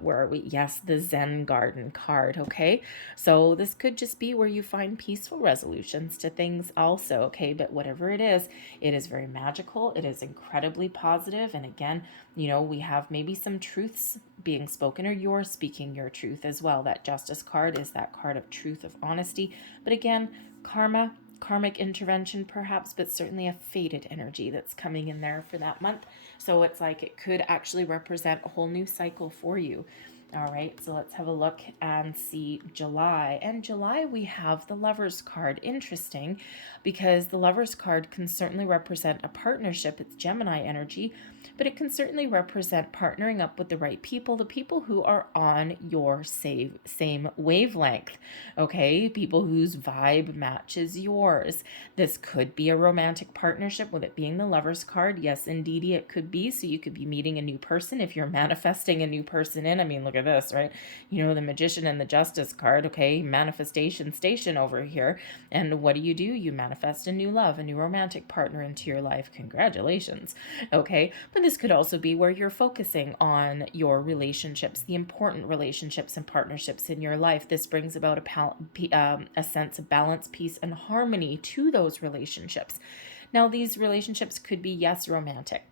where are we? Yes, the Zen Garden card, okay? So this could just be where you find peaceful resolutions to things also, okay? But whatever it is very magical. It is incredibly positive. And again, We have maybe some truths being spoken, or you're speaking your truth as well. That Justice card is that card of truth, of honesty. But again, karma, karmic intervention perhaps, but certainly a fated energy that's coming in there for that month. So it's like it could actually represent a whole new cycle for you. All right, so let's have a look and see July. And July, we have the Lovers card. Interesting, because the Lovers card can certainly represent a partnership. It's Gemini energy, but it can certainly represent partnering up with the right people, the people who are on your same wavelength, okay? People whose vibe matches yours. This could be a romantic partnership, with it being the Lovers card. Yes, indeed, it could be. So you could be meeting a new person if you're manifesting a new person in. I mean, look at this, right? The Magician and the Justice card, okay? Manifestation station over here. And what do? You manifest a new love, a new romantic partner into your life. Congratulations, okay? But this could also be where you're focusing on your relationships, the important relationships and partnerships in your life. This brings about a sense of balance, peace, and harmony to those relationships. Now, these relationships could be, yes, romantic.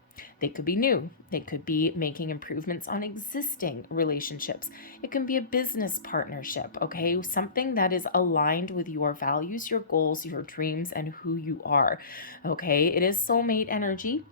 They could be new. They could be making improvements on existing relationships. It can be a business partnership, okay? Something that is aligned with your values, your goals, your dreams, and who you are, okay? It is soulmate energy.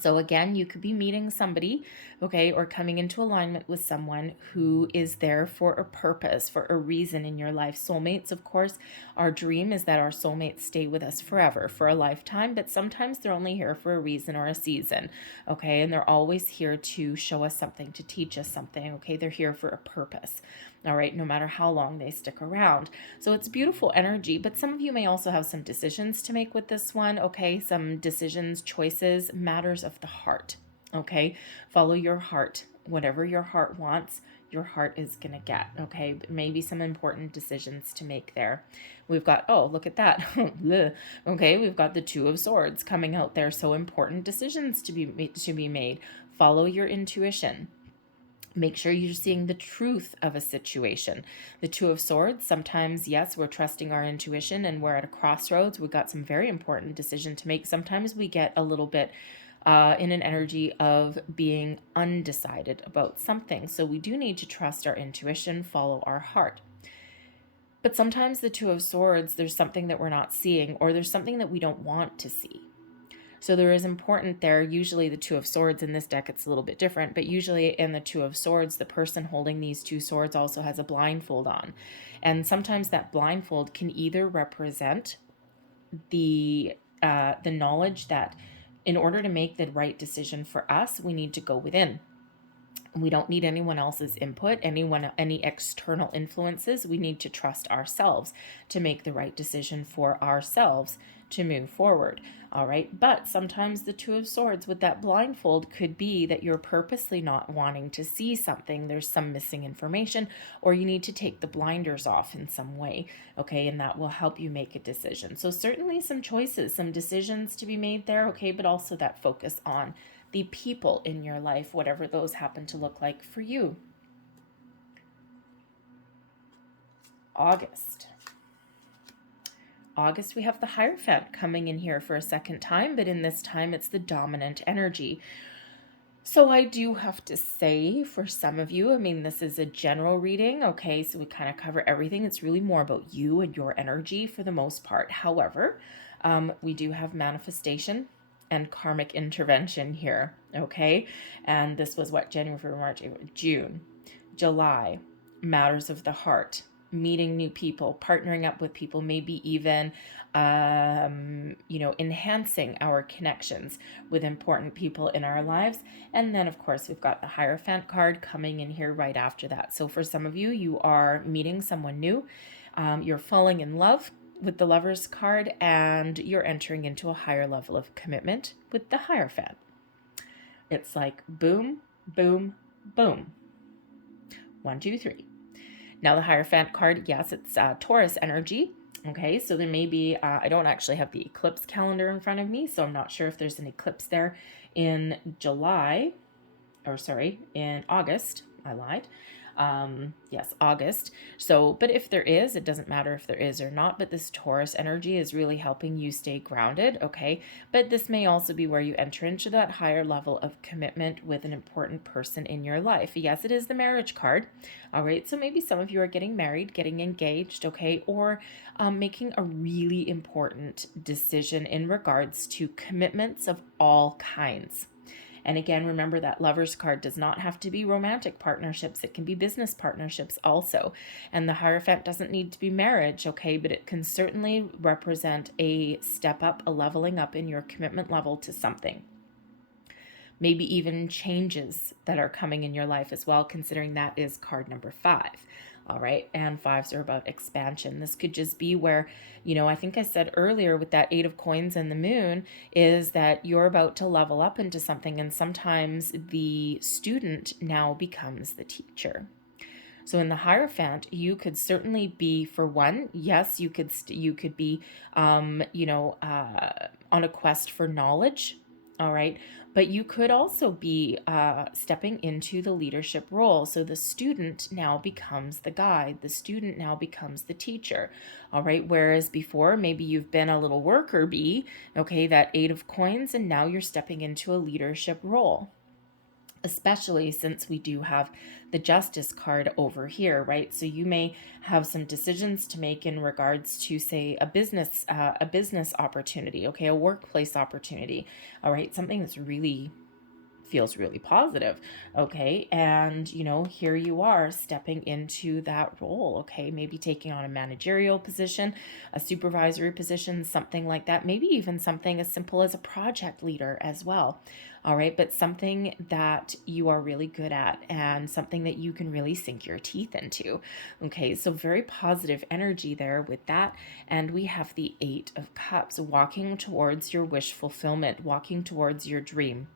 So again, you could be meeting somebody, okay, or coming into alignment with someone who is there for a purpose, for a reason in your life. Soulmates, of course, our dream is that our soulmates stay with us forever, for a lifetime, but sometimes they're only here for a reason or a season, okay, and they're always here to show us something, to teach us something, okay? They're here for a purpose. All right, no matter how long they stick around. So it's beautiful energy, but some of you may also have some decisions to make with this one, okay? Some decisions, choices, matters of the heart, okay? Follow your heart. Whatever your heart wants, your heart is going to get, okay? Maybe some important decisions to make there. We've got, oh, look at that. Okay, we've got the Two of Swords coming out there. So important decisions to be made. Follow your intuition. Make sure you're seeing the truth of a situation. The Two of Swords, sometimes, yes, we're trusting our intuition and we're at a crossroads. We've got some very important decision to make. Sometimes we get a little bit in an energy of being undecided about something. So we do need to trust our intuition, follow our heart. But sometimes the Two of Swords, there's something that we're not seeing, or there's something that we don't want to see. So there is important there, usually the Two of Swords, in this deck it's a little bit different, but usually in the Two of Swords, the person holding these two swords also has a blindfold on. And sometimes that blindfold can either represent the knowledge that in order to make the right decision for us, we need to go within. We don't need anyone else's input, any external influences. We need to trust ourselves to make the right decision for ourselves to move forward. All right. But sometimes the Two of Swords with that blindfold could be that you're purposely not wanting to see something. There's some missing information, or you need to take the blinders off in some way. Okay. And that will help you make a decision. So certainly some choices, some decisions to be made there. Okay. But also that focus on the people in your life, whatever those happen to look like for you. August, we have the Hierophant coming in here for a second time, but in this time it's the dominant energy. So I do have to say, for some of you, I mean, this is a general reading, okay? So we kind of cover everything. It's really more about you and your energy for the most part. However, we do have manifestation and karmic intervention here, okay? And this was what, January, February, March, April, June, July, matters of the heart, meeting new people, partnering up with people, maybe even, enhancing our connections with important people in our lives. And then, of course, we've got the Hierophant card coming in here right after that. So for some of you, you are meeting someone new, you're falling in love with the Lovers card, and you're entering into a higher level of commitment with the Hierophant. It's like boom, boom, boom. 1, 2, 3. Now the Hierophant card, yes, it's Taurus energy. Okay, so there may be, I don't actually have the eclipse calendar in front of me, so I'm not sure if there's an eclipse there in August. I lied. Yes, August. So, but if there is, it doesn't matter if there is or not, but this Taurus energy is really helping you stay grounded, okay? But this may also be where you enter into that higher level of commitment with an important person in your life. Yes, it is the marriage card, all right? So maybe some of you are getting married, getting engaged, okay? Or making a really important decision in regards to commitments of all kinds. And again, remember that Lover's card does not have to be romantic partnerships. It can be business partnerships also. And the Hierophant doesn't need to be marriage, okay? But it can certainly represent a step up, a leveling up in your commitment level to something. Maybe even changes that are coming in your life as well, considering that is card number 5. All right. And 5s are about expansion. This could just be where, I think I said earlier with that 8 of coins and the moon is that you're about to level up into something. And sometimes the student now becomes the teacher. So in the Hierophant, you could certainly be, for one, yes, you could be, on a quest for knowledge. All right. But you could also be stepping into the leadership role. So the student now becomes the guide. The student now becomes the teacher. All right. Whereas before, maybe you've been a little worker bee, okay, that 8 of coins, and now you're stepping into a leadership role. Especially since we do have the Justice card over here, right? So you may have some decisions to make in regards to, say, a business opportunity, okay, a workplace opportunity, all right, something that's really feels really positive, okay? And, here you are stepping into that role, okay? Maybe taking on a managerial position, a supervisory position, something like that. Maybe even something as simple as a project leader as well, all right? But something that you are really good at and something that you can really sink your teeth into, okay? So very positive energy there with that. And we have the 8 of Cups, walking towards your wish fulfillment, walking towards your dream.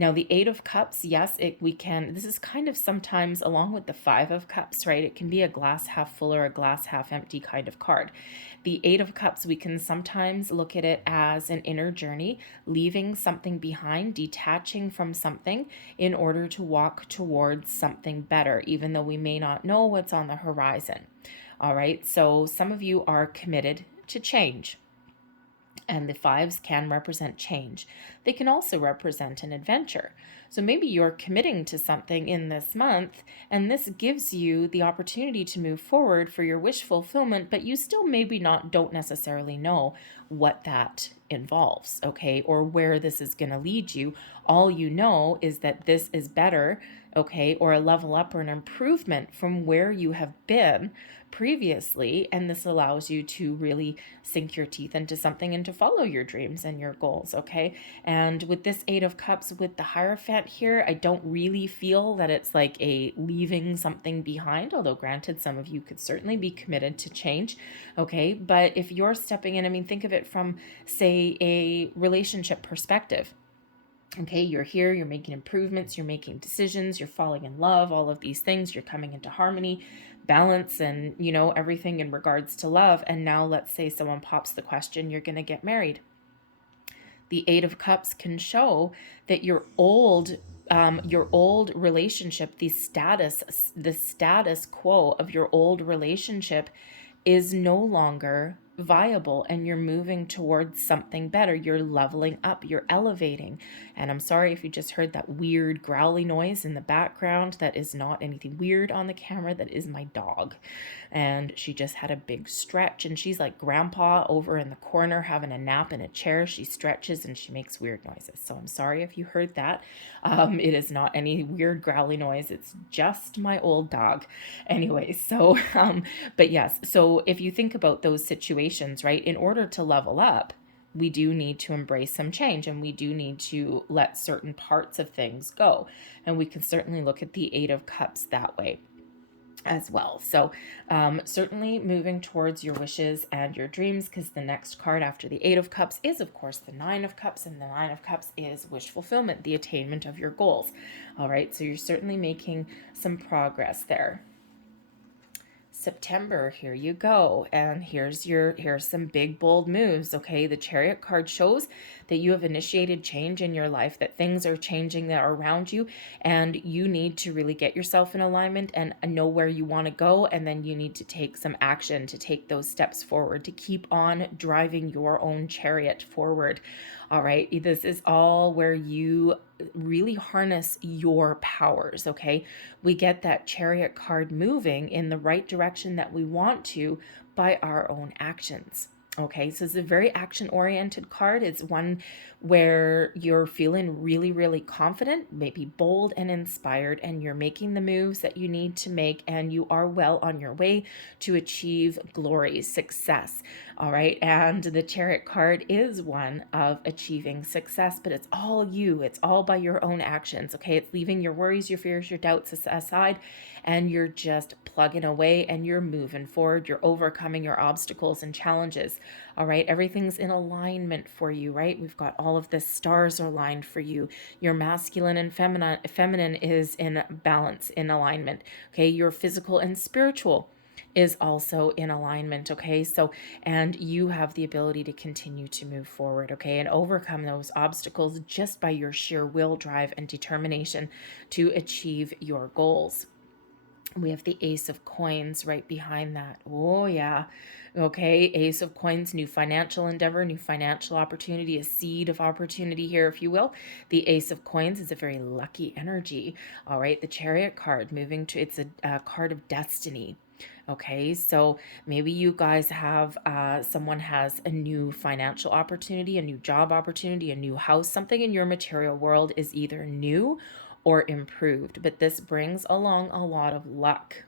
Now, the 8 of Cups, yes, this is kind of sometimes along with the 5 of Cups, right? It can be a glass half full or a glass half empty kind of card. The 8 of Cups, we can sometimes look at it as an inner journey, leaving something behind, detaching from something in order to walk towards something better, even though we may not know what's on the horizon. All right, so some of you are committed to change. And the 5s can represent change. They can also represent an adventure. So maybe you're committing to something in this month, and this gives you the opportunity to move forward for your wish fulfillment, but you still maybe don't necessarily know what that involves, okay, or where this is going to lead you. All you know is that this is better, okay, or a level up or an improvement from where you have been previously, and this allows you to really sink your teeth into something and to follow your dreams and your goals, okay? And with this 8 of Cups with the Hierophant here, I don't really feel that it's like a leaving something behind, although granted, some of you could certainly be committed to change, okay? But if you're stepping in, think of it from, say, a relationship perspective. Okay, you're here, you're making improvements, you're making decisions, you're falling in love, all of these things, you're coming into harmony, balance, and, everything in regards to love. And now let's say someone pops the question, you're going to get married. The 8 of Cups can show that your old relationship, the status quo of your old relationship is no longer viable, and you're moving towards something better. You're leveling up, you're elevating. And I'm sorry if you just heard that weird growly noise in the background. That is not anything weird on the camera. That is my dog. And she just had a big stretch, and she's like grandpa over in the corner having a nap in a chair. She stretches and she makes weird noises. So I'm sorry if you heard that. It is not any weird growly noise. It's just my old dog. Anyway, so, but yes, so if you think about those situations, right, in order to level up, we do need to embrace some change, and we do need to let certain parts of things go. And we can certainly look at the 8 of Cups that way as well. So certainly moving towards your wishes and your dreams, because the next card after the 8 of Cups is, of course, the 9 of Cups, and the 9 of Cups is wish fulfillment, the attainment of your goals. All right, so you're certainly making some progress there. September, here you go. And here's some big, bold moves, okay? The Chariot card shows that you have initiated change in your life, that things are changing that are around you, and you need to really get yourself in alignment and know where you want to go, and then you need to take some action to take those steps forward, to keep on driving your own chariot forward. All right, this is all where you really harness your powers, okay? We get that Chariot card moving in the right direction that we want to by our own actions. Okay, so it's a very action-oriented card. It's one where you're feeling really, really confident, maybe bold and inspired, and you're making the moves that you need to make, and you are well on your way to achieve glory, success. All right, and the Chariot card is one of achieving success, but it's all you. It's all by your own actions, okay? It's leaving your worries, your fears, your doubts aside, and you're just plugging away and you're moving forward. You're overcoming your obstacles and challenges. All right, everything's in alignment for you, right? We've got all of the stars are aligned for you. Your masculine and feminine is in balance, in alignment. Okay, your physical and spiritual is also in alignment, okay? So, and you have the ability to continue to move forward, okay, and overcome those obstacles just by your sheer will, drive, and determination to achieve your goals. We have the Ace of Coins right behind that. Oh, yeah. Okay, Ace of Coins, new financial endeavor, new financial opportunity, a seed of opportunity here, if you will. The Ace of Coins is a very lucky energy. All right, the Chariot card moving to, it's a card of destiny. Okay, so maybe you guys have, someone has a new financial opportunity, a new job opportunity, a new house, something in your material world is either new or improved, but this brings along a lot of luck.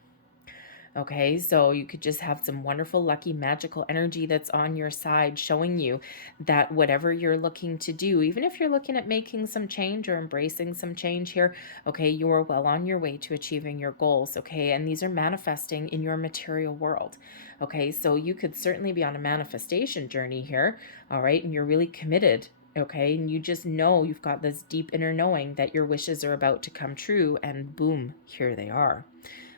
Okay, so you could just have some wonderful, lucky, magical energy that's on your side, showing you that whatever you're looking to do, even if you're looking at making some change or embracing some change here, okay, you're well on your way to achieving your goals, okay, and these are manifesting in your material world. Okay, so you could certainly be on a manifestation journey here, all right, and you're really committed. Okay, and you just know, you've got this deep inner knowing that your wishes are about to come true, and boom, here they are.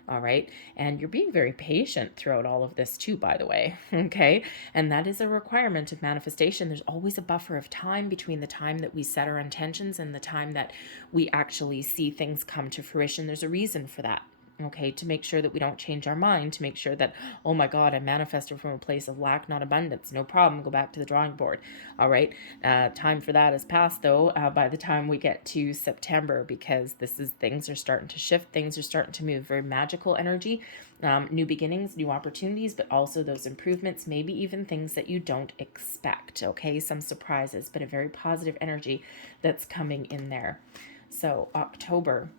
All right, and you're being very patient throughout all of this too, by the way. Okay, and that is a requirement of manifestation. There's always a buffer of time between the time that we set our intentions and the time that we actually see things come to fruition. There's a reason for that. Okay, to make sure that we don't change our mind, to make sure that, oh my God, I manifested from a place of lack, not abundance. No problem. Go back to the drawing board. All right. Time for that is past, though, by the time we get to September, because things are starting to shift. Things are starting to move. Very magical energy. New beginnings, new opportunities, but also those improvements, maybe even things that you don't expect. Okay, some surprises, but a very positive energy that's coming in there. So October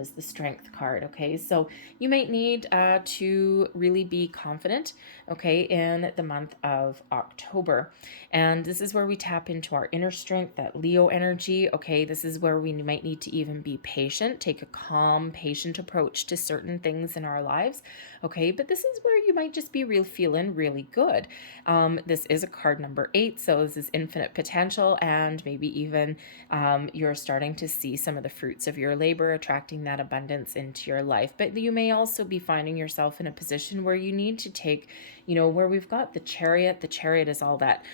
is the Strength card, okay? So you might need to really be confident, okay, in the month of October. And this is where we tap into our inner strength, that Leo energy, okay? This is where we might need to even be patient, take a calm, patient approach to certain things in our lives, okay? But this is where you might just be feeling really good. This is a card number 8, so this is infinite potential, and maybe even you're starting to see some of the fruits of your labor, attracting that abundance into your life. But you may also be finding yourself in a position where you need to take, where we've got the Chariot. The Chariot is all that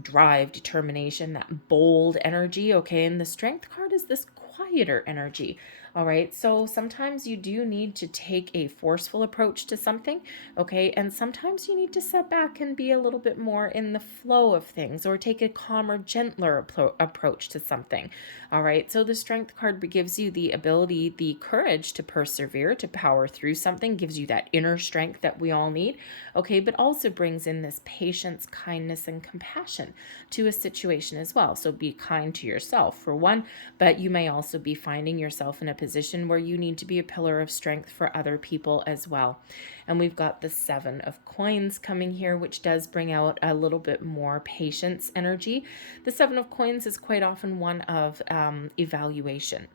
drive, determination, that bold energy, okay? And the Strength card is this quieter energy. All right, so sometimes you do need to take a forceful approach to something, okay? And sometimes you need to step back and be a little bit more in the flow of things, or take a calmer, gentler approach to something. All right, so the Strength card gives you the ability, the courage to persevere, to power through something, gives you that inner strength that we all need, okay? But also brings in this patience, kindness, and compassion to a situation as well. So be kind to yourself, for one, but you may also be finding yourself in a position where you need to be a pillar of strength for other people as well. And we've got the 7 of Coins coming here, which does bring out a little bit more patience energy. The 7 of Coins is quite often one of evaluation.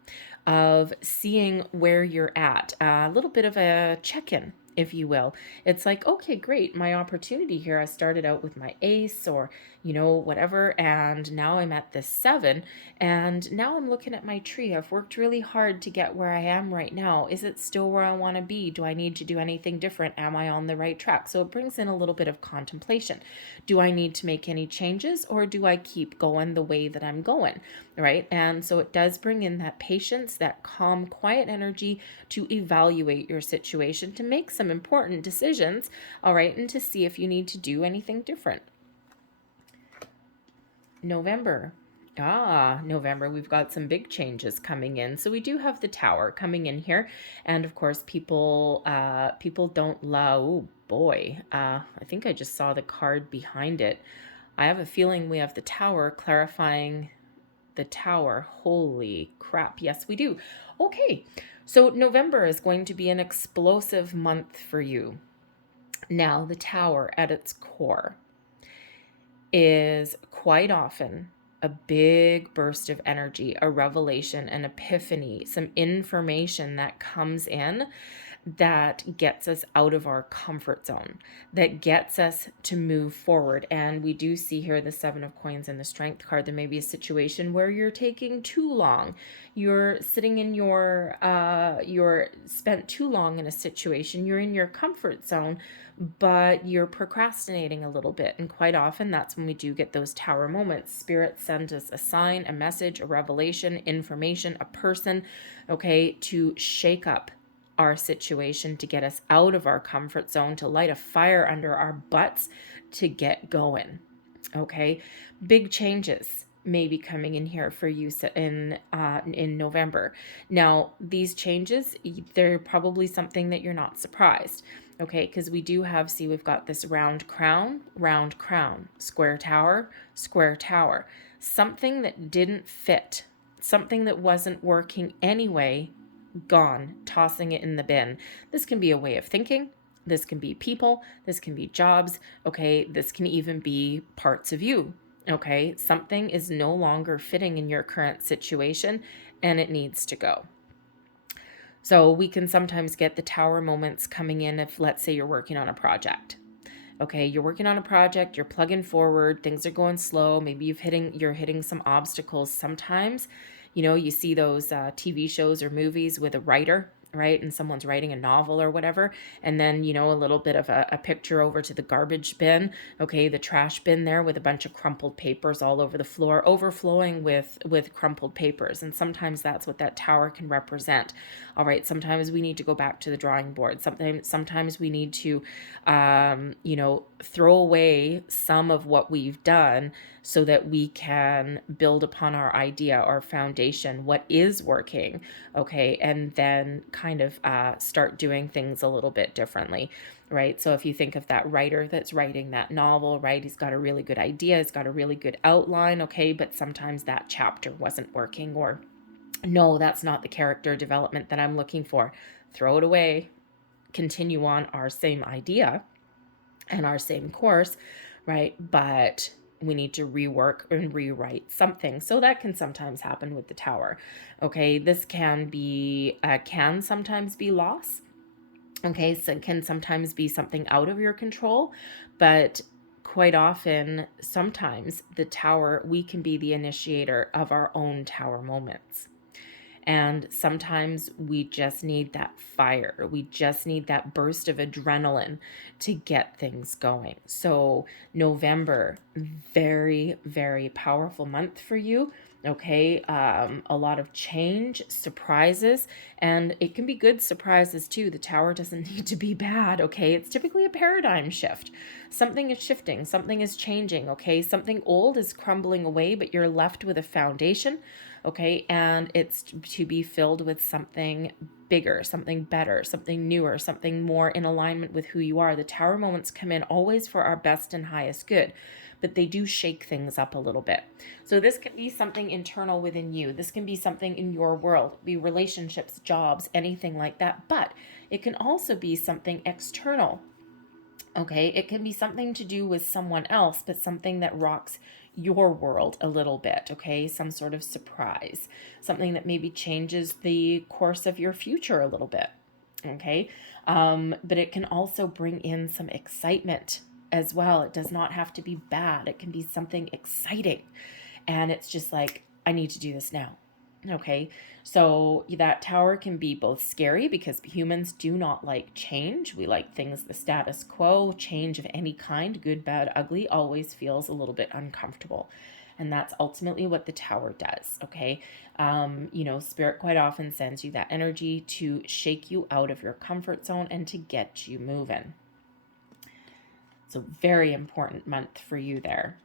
of seeing where you're at, a little bit of a check-in, if you will. It's like, okay, great, my opportunity here, I started out with my ace or, you know, whatever, and now I'm at this 7, and now I'm looking at my tree. I've worked really hard to get where I am right now. Is it still where I want to be? Do I need to do anything different? Am I on the right track? So it brings in a little bit of contemplation. Do I need to make any changes, or do I keep going the way that I'm going, right? And so it does bring in that patience, that calm, quiet energy to evaluate your situation, to make some important decisions, all right, and to see if you need to do anything different. November. November, we've got some big changes coming in. So we do have the Tower coming in here. And of course, people don't love, oh boy, I think I just saw the card behind it. I have a feeling we have the Tower clarifying the Tower. Holy crap. Yes, we do. Okay. So November is going to be an explosive month for you. Now, the Tower at its core is quite often a big burst of energy, a revelation, an epiphany, some information that comes in that gets us out of our comfort zone, that gets us to move forward. And we do see here the 7 of Coins and the Strength card. There may be a situation where you're taking too long. You're sitting in you're spent too long in a situation. You're in your comfort zone, but you're procrastinating a little bit. And quite often that's when we do get those Tower moments. Spirit sends us a sign, a message, a revelation, information, a person, okay, to shake up our situation, to get us out of our comfort zone, to light a fire under our butts, to get going. Okay, big changes may be coming in here for you in November. Now, these changes, they're probably something that you're not surprised. Okay, because we do have, see, we've got this round crown, square tower, something that didn't fit, something that wasn't working anyway, gone, tossing it in the bin. This can be a way of thinking. This can be people. This can be jobs. Okay, this can even be parts of you. Okay, something is no longer fitting in your current situation and it needs to go. So we can sometimes get the Tower moments coming in if, let's say, you're working on a project. Okay, you're working on a project, you're plugging forward, things are going slow, maybe you're hitting some obstacles. Sometimes, you know, you see those TV shows or movies with a writer, right? And someone's writing a novel or whatever. And then, you know, a little bit of a picture over to the garbage bin, okay, the trash bin there with a bunch of crumpled papers all over the floor, overflowing with crumpled papers. And sometimes that's what that Tower can represent. All right, sometimes we need to go back to the drawing board. Sometimes we need to, you know, throw away some of what we've done so that we can build upon our idea, our foundation, what is working, okay, and then kind of start doing things a little bit differently, right? So if you think of that writer that's writing that novel, right, he's got a really good idea, he's got a really good outline, okay, but sometimes that chapter wasn't working, or no, that's not the character development that I'm looking for. Throw it away, continue on our same idea and our same course, right? But we need to rework and rewrite something. So that can sometimes happen with the Tower. Okay, this can sometimes be loss. Okay, so it can sometimes be something out of your control, but quite often, sometimes the Tower, we can be the initiator of our own Tower moments. And sometimes we just need that fire. We just need that burst of adrenaline to get things going. So November, very, very powerful month for you. Okay, a lot of change, surprises, and it can be good surprises too. The Tower doesn't need to be bad, okay? It's typically a paradigm shift. Something is shifting, something is changing, okay? Something old is crumbling away, but you're left with a foundation, okay? And it's to be filled with something bigger, something better, something newer, something more in alignment with who you are. The Tower moments come in always for our best and highest good, but they do shake things up a little bit. So this can be something internal within you. This can be something in your world, be relationships, jobs, anything like that. But it can also be something external Okay, it can be something to do with someone else, but something that rocks your world a little bit. Okay, some sort of surprise, something that maybe changes the course of your future a little bit. Okay, but it can also bring in some excitement as well. It does not have to be bad, it can be something exciting. And it's just like, I need to do this now. Okay, so that tower can be both scary because humans do not like change. We like things the status quo. Change of any kind, good, bad, ugly, always feels a little bit uncomfortable. And that's ultimately what the tower does. Okay, you know, spirit quite often sends you that energy to shake you out of your comfort zone and to get you moving. So very important month for you there.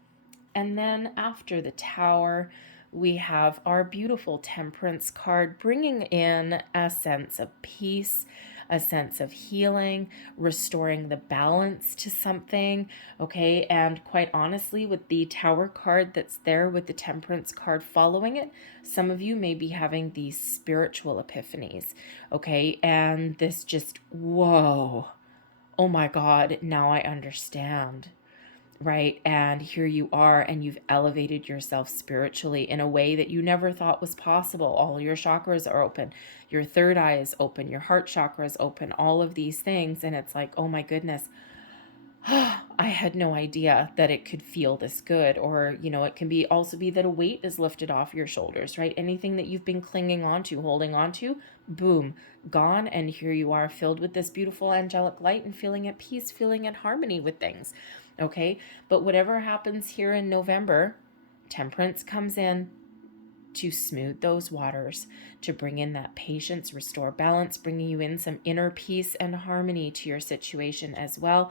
And then after the tower, we have our beautiful Temperance card, bringing in a sense of peace, a sense of healing, restoring the balance to something. Okay, and quite honestly, with the Tower card that's there with the Temperance card following it, some of you may be having these spiritual epiphanies. Okay, and this just, whoa, oh my God, now I understand. Right? And here you are, and you've elevated yourself spiritually in a way that you never thought was possible. All your chakras are open. Your third eye is open. Your heart chakra is open. All of these things. And it's like, oh my goodness, I had no idea that it could feel this good. Or, you know, it can be also be that a weight is lifted off your shoulders, right? Anything that you've been clinging onto, holding onto, boom, gone. And here you are, filled with this beautiful angelic light and feeling at peace, feeling at harmony with things. Okay, but whatever happens here in November, Temperance comes in to smooth those waters, to bring in that patience, restore balance, bringing you in some inner peace and harmony to your situation as well.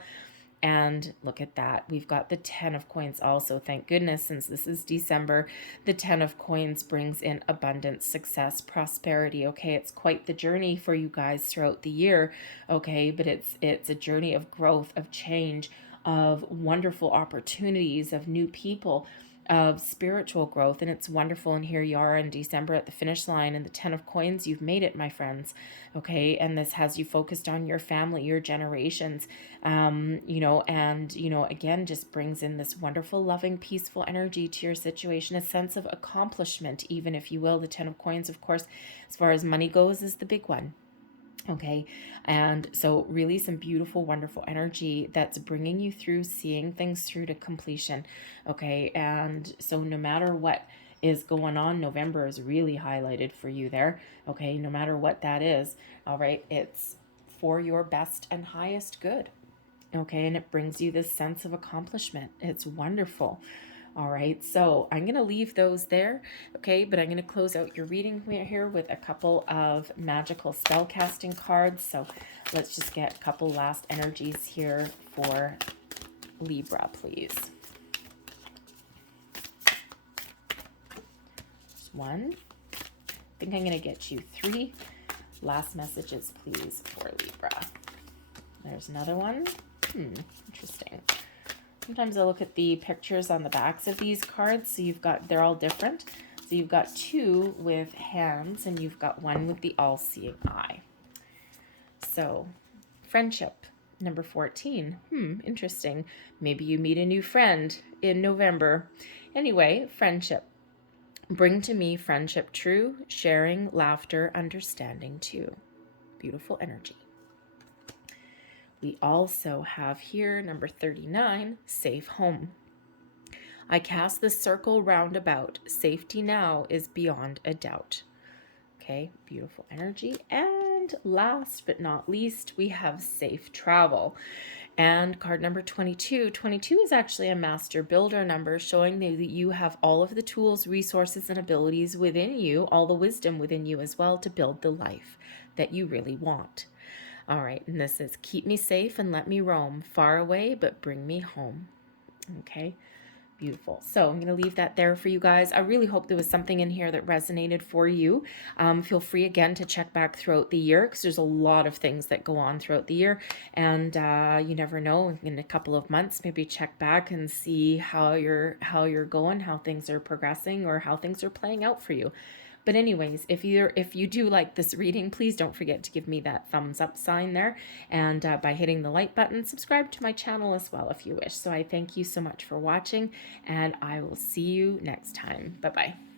And look at that. We've got the 10 of coins also. Thank goodness, since this is December, the 10 of coins brings in abundance, success, prosperity. Okay, it's quite the journey for you guys throughout the year. Okay, but it's a journey of growth, of change, of wonderful opportunities, of new people, of spiritual growth. And it's wonderful. And here you are in December at the finish line, and the 10 of coins, you've made it, my friends. Okay, and this has you focused on your family, your generations, you know, and, you know, again, just brings in this wonderful, loving, peaceful energy to your situation, a sense of accomplishment, even, if you will. The 10 of coins, of course, as far as money goes, is the big one. Okay, and so really some beautiful, wonderful energy that's bringing you through, seeing things through to completion. Okay, and so no matter what is going on, November is really highlighted for you there. Okay, no matter what that is, all right, it's for your best and highest good. Okay, and it brings you this sense of accomplishment. It's wonderful. All right, so I'm going to leave those there, okay, but I'm going to close out your reading here with a couple of magical spell casting cards. So let's just get a couple last energies here for Libra, please. Just one. I think I'm going to get you 3 last messages, please, for Libra. There's another one. Interesting. Sometimes I look at the pictures on the backs of these cards. So you've got, they're all different. So you've got 2 with hands, and you've got 1 with the all-seeing eye. So friendship, number 14. Interesting. Maybe you meet a new friend in November. Anyway, friendship. Bring to me friendship true, sharing, laughter, understanding too. Beautiful energy. We also have here, number 39, safe home. I cast the circle round about. Safety now is beyond a doubt. Okay, beautiful energy. And last but not least, we have safe travel. And card number 22. 22 is actually a master builder number, showing that you have all of the tools, resources, and abilities within you, all the wisdom within you as well, to build the life that you really want. All right, and this is keep me safe and let me roam, far away, but bring me home. Okay, beautiful. So I'm going to leave that there for you guys. I really hope there was something in here that resonated for you. Feel free again to check back throughout the year, because there's a lot of things that go on throughout the year. And you never know, in a couple of months, maybe check back and see how you're going, how things are progressing, or how things are playing out for you. But anyways, if you do like this reading, please don't forget to give me that thumbs up sign there, and by hitting the like button, subscribe to my channel as well if you wish. So I thank you so much for watching, and I will see you next time. Bye bye.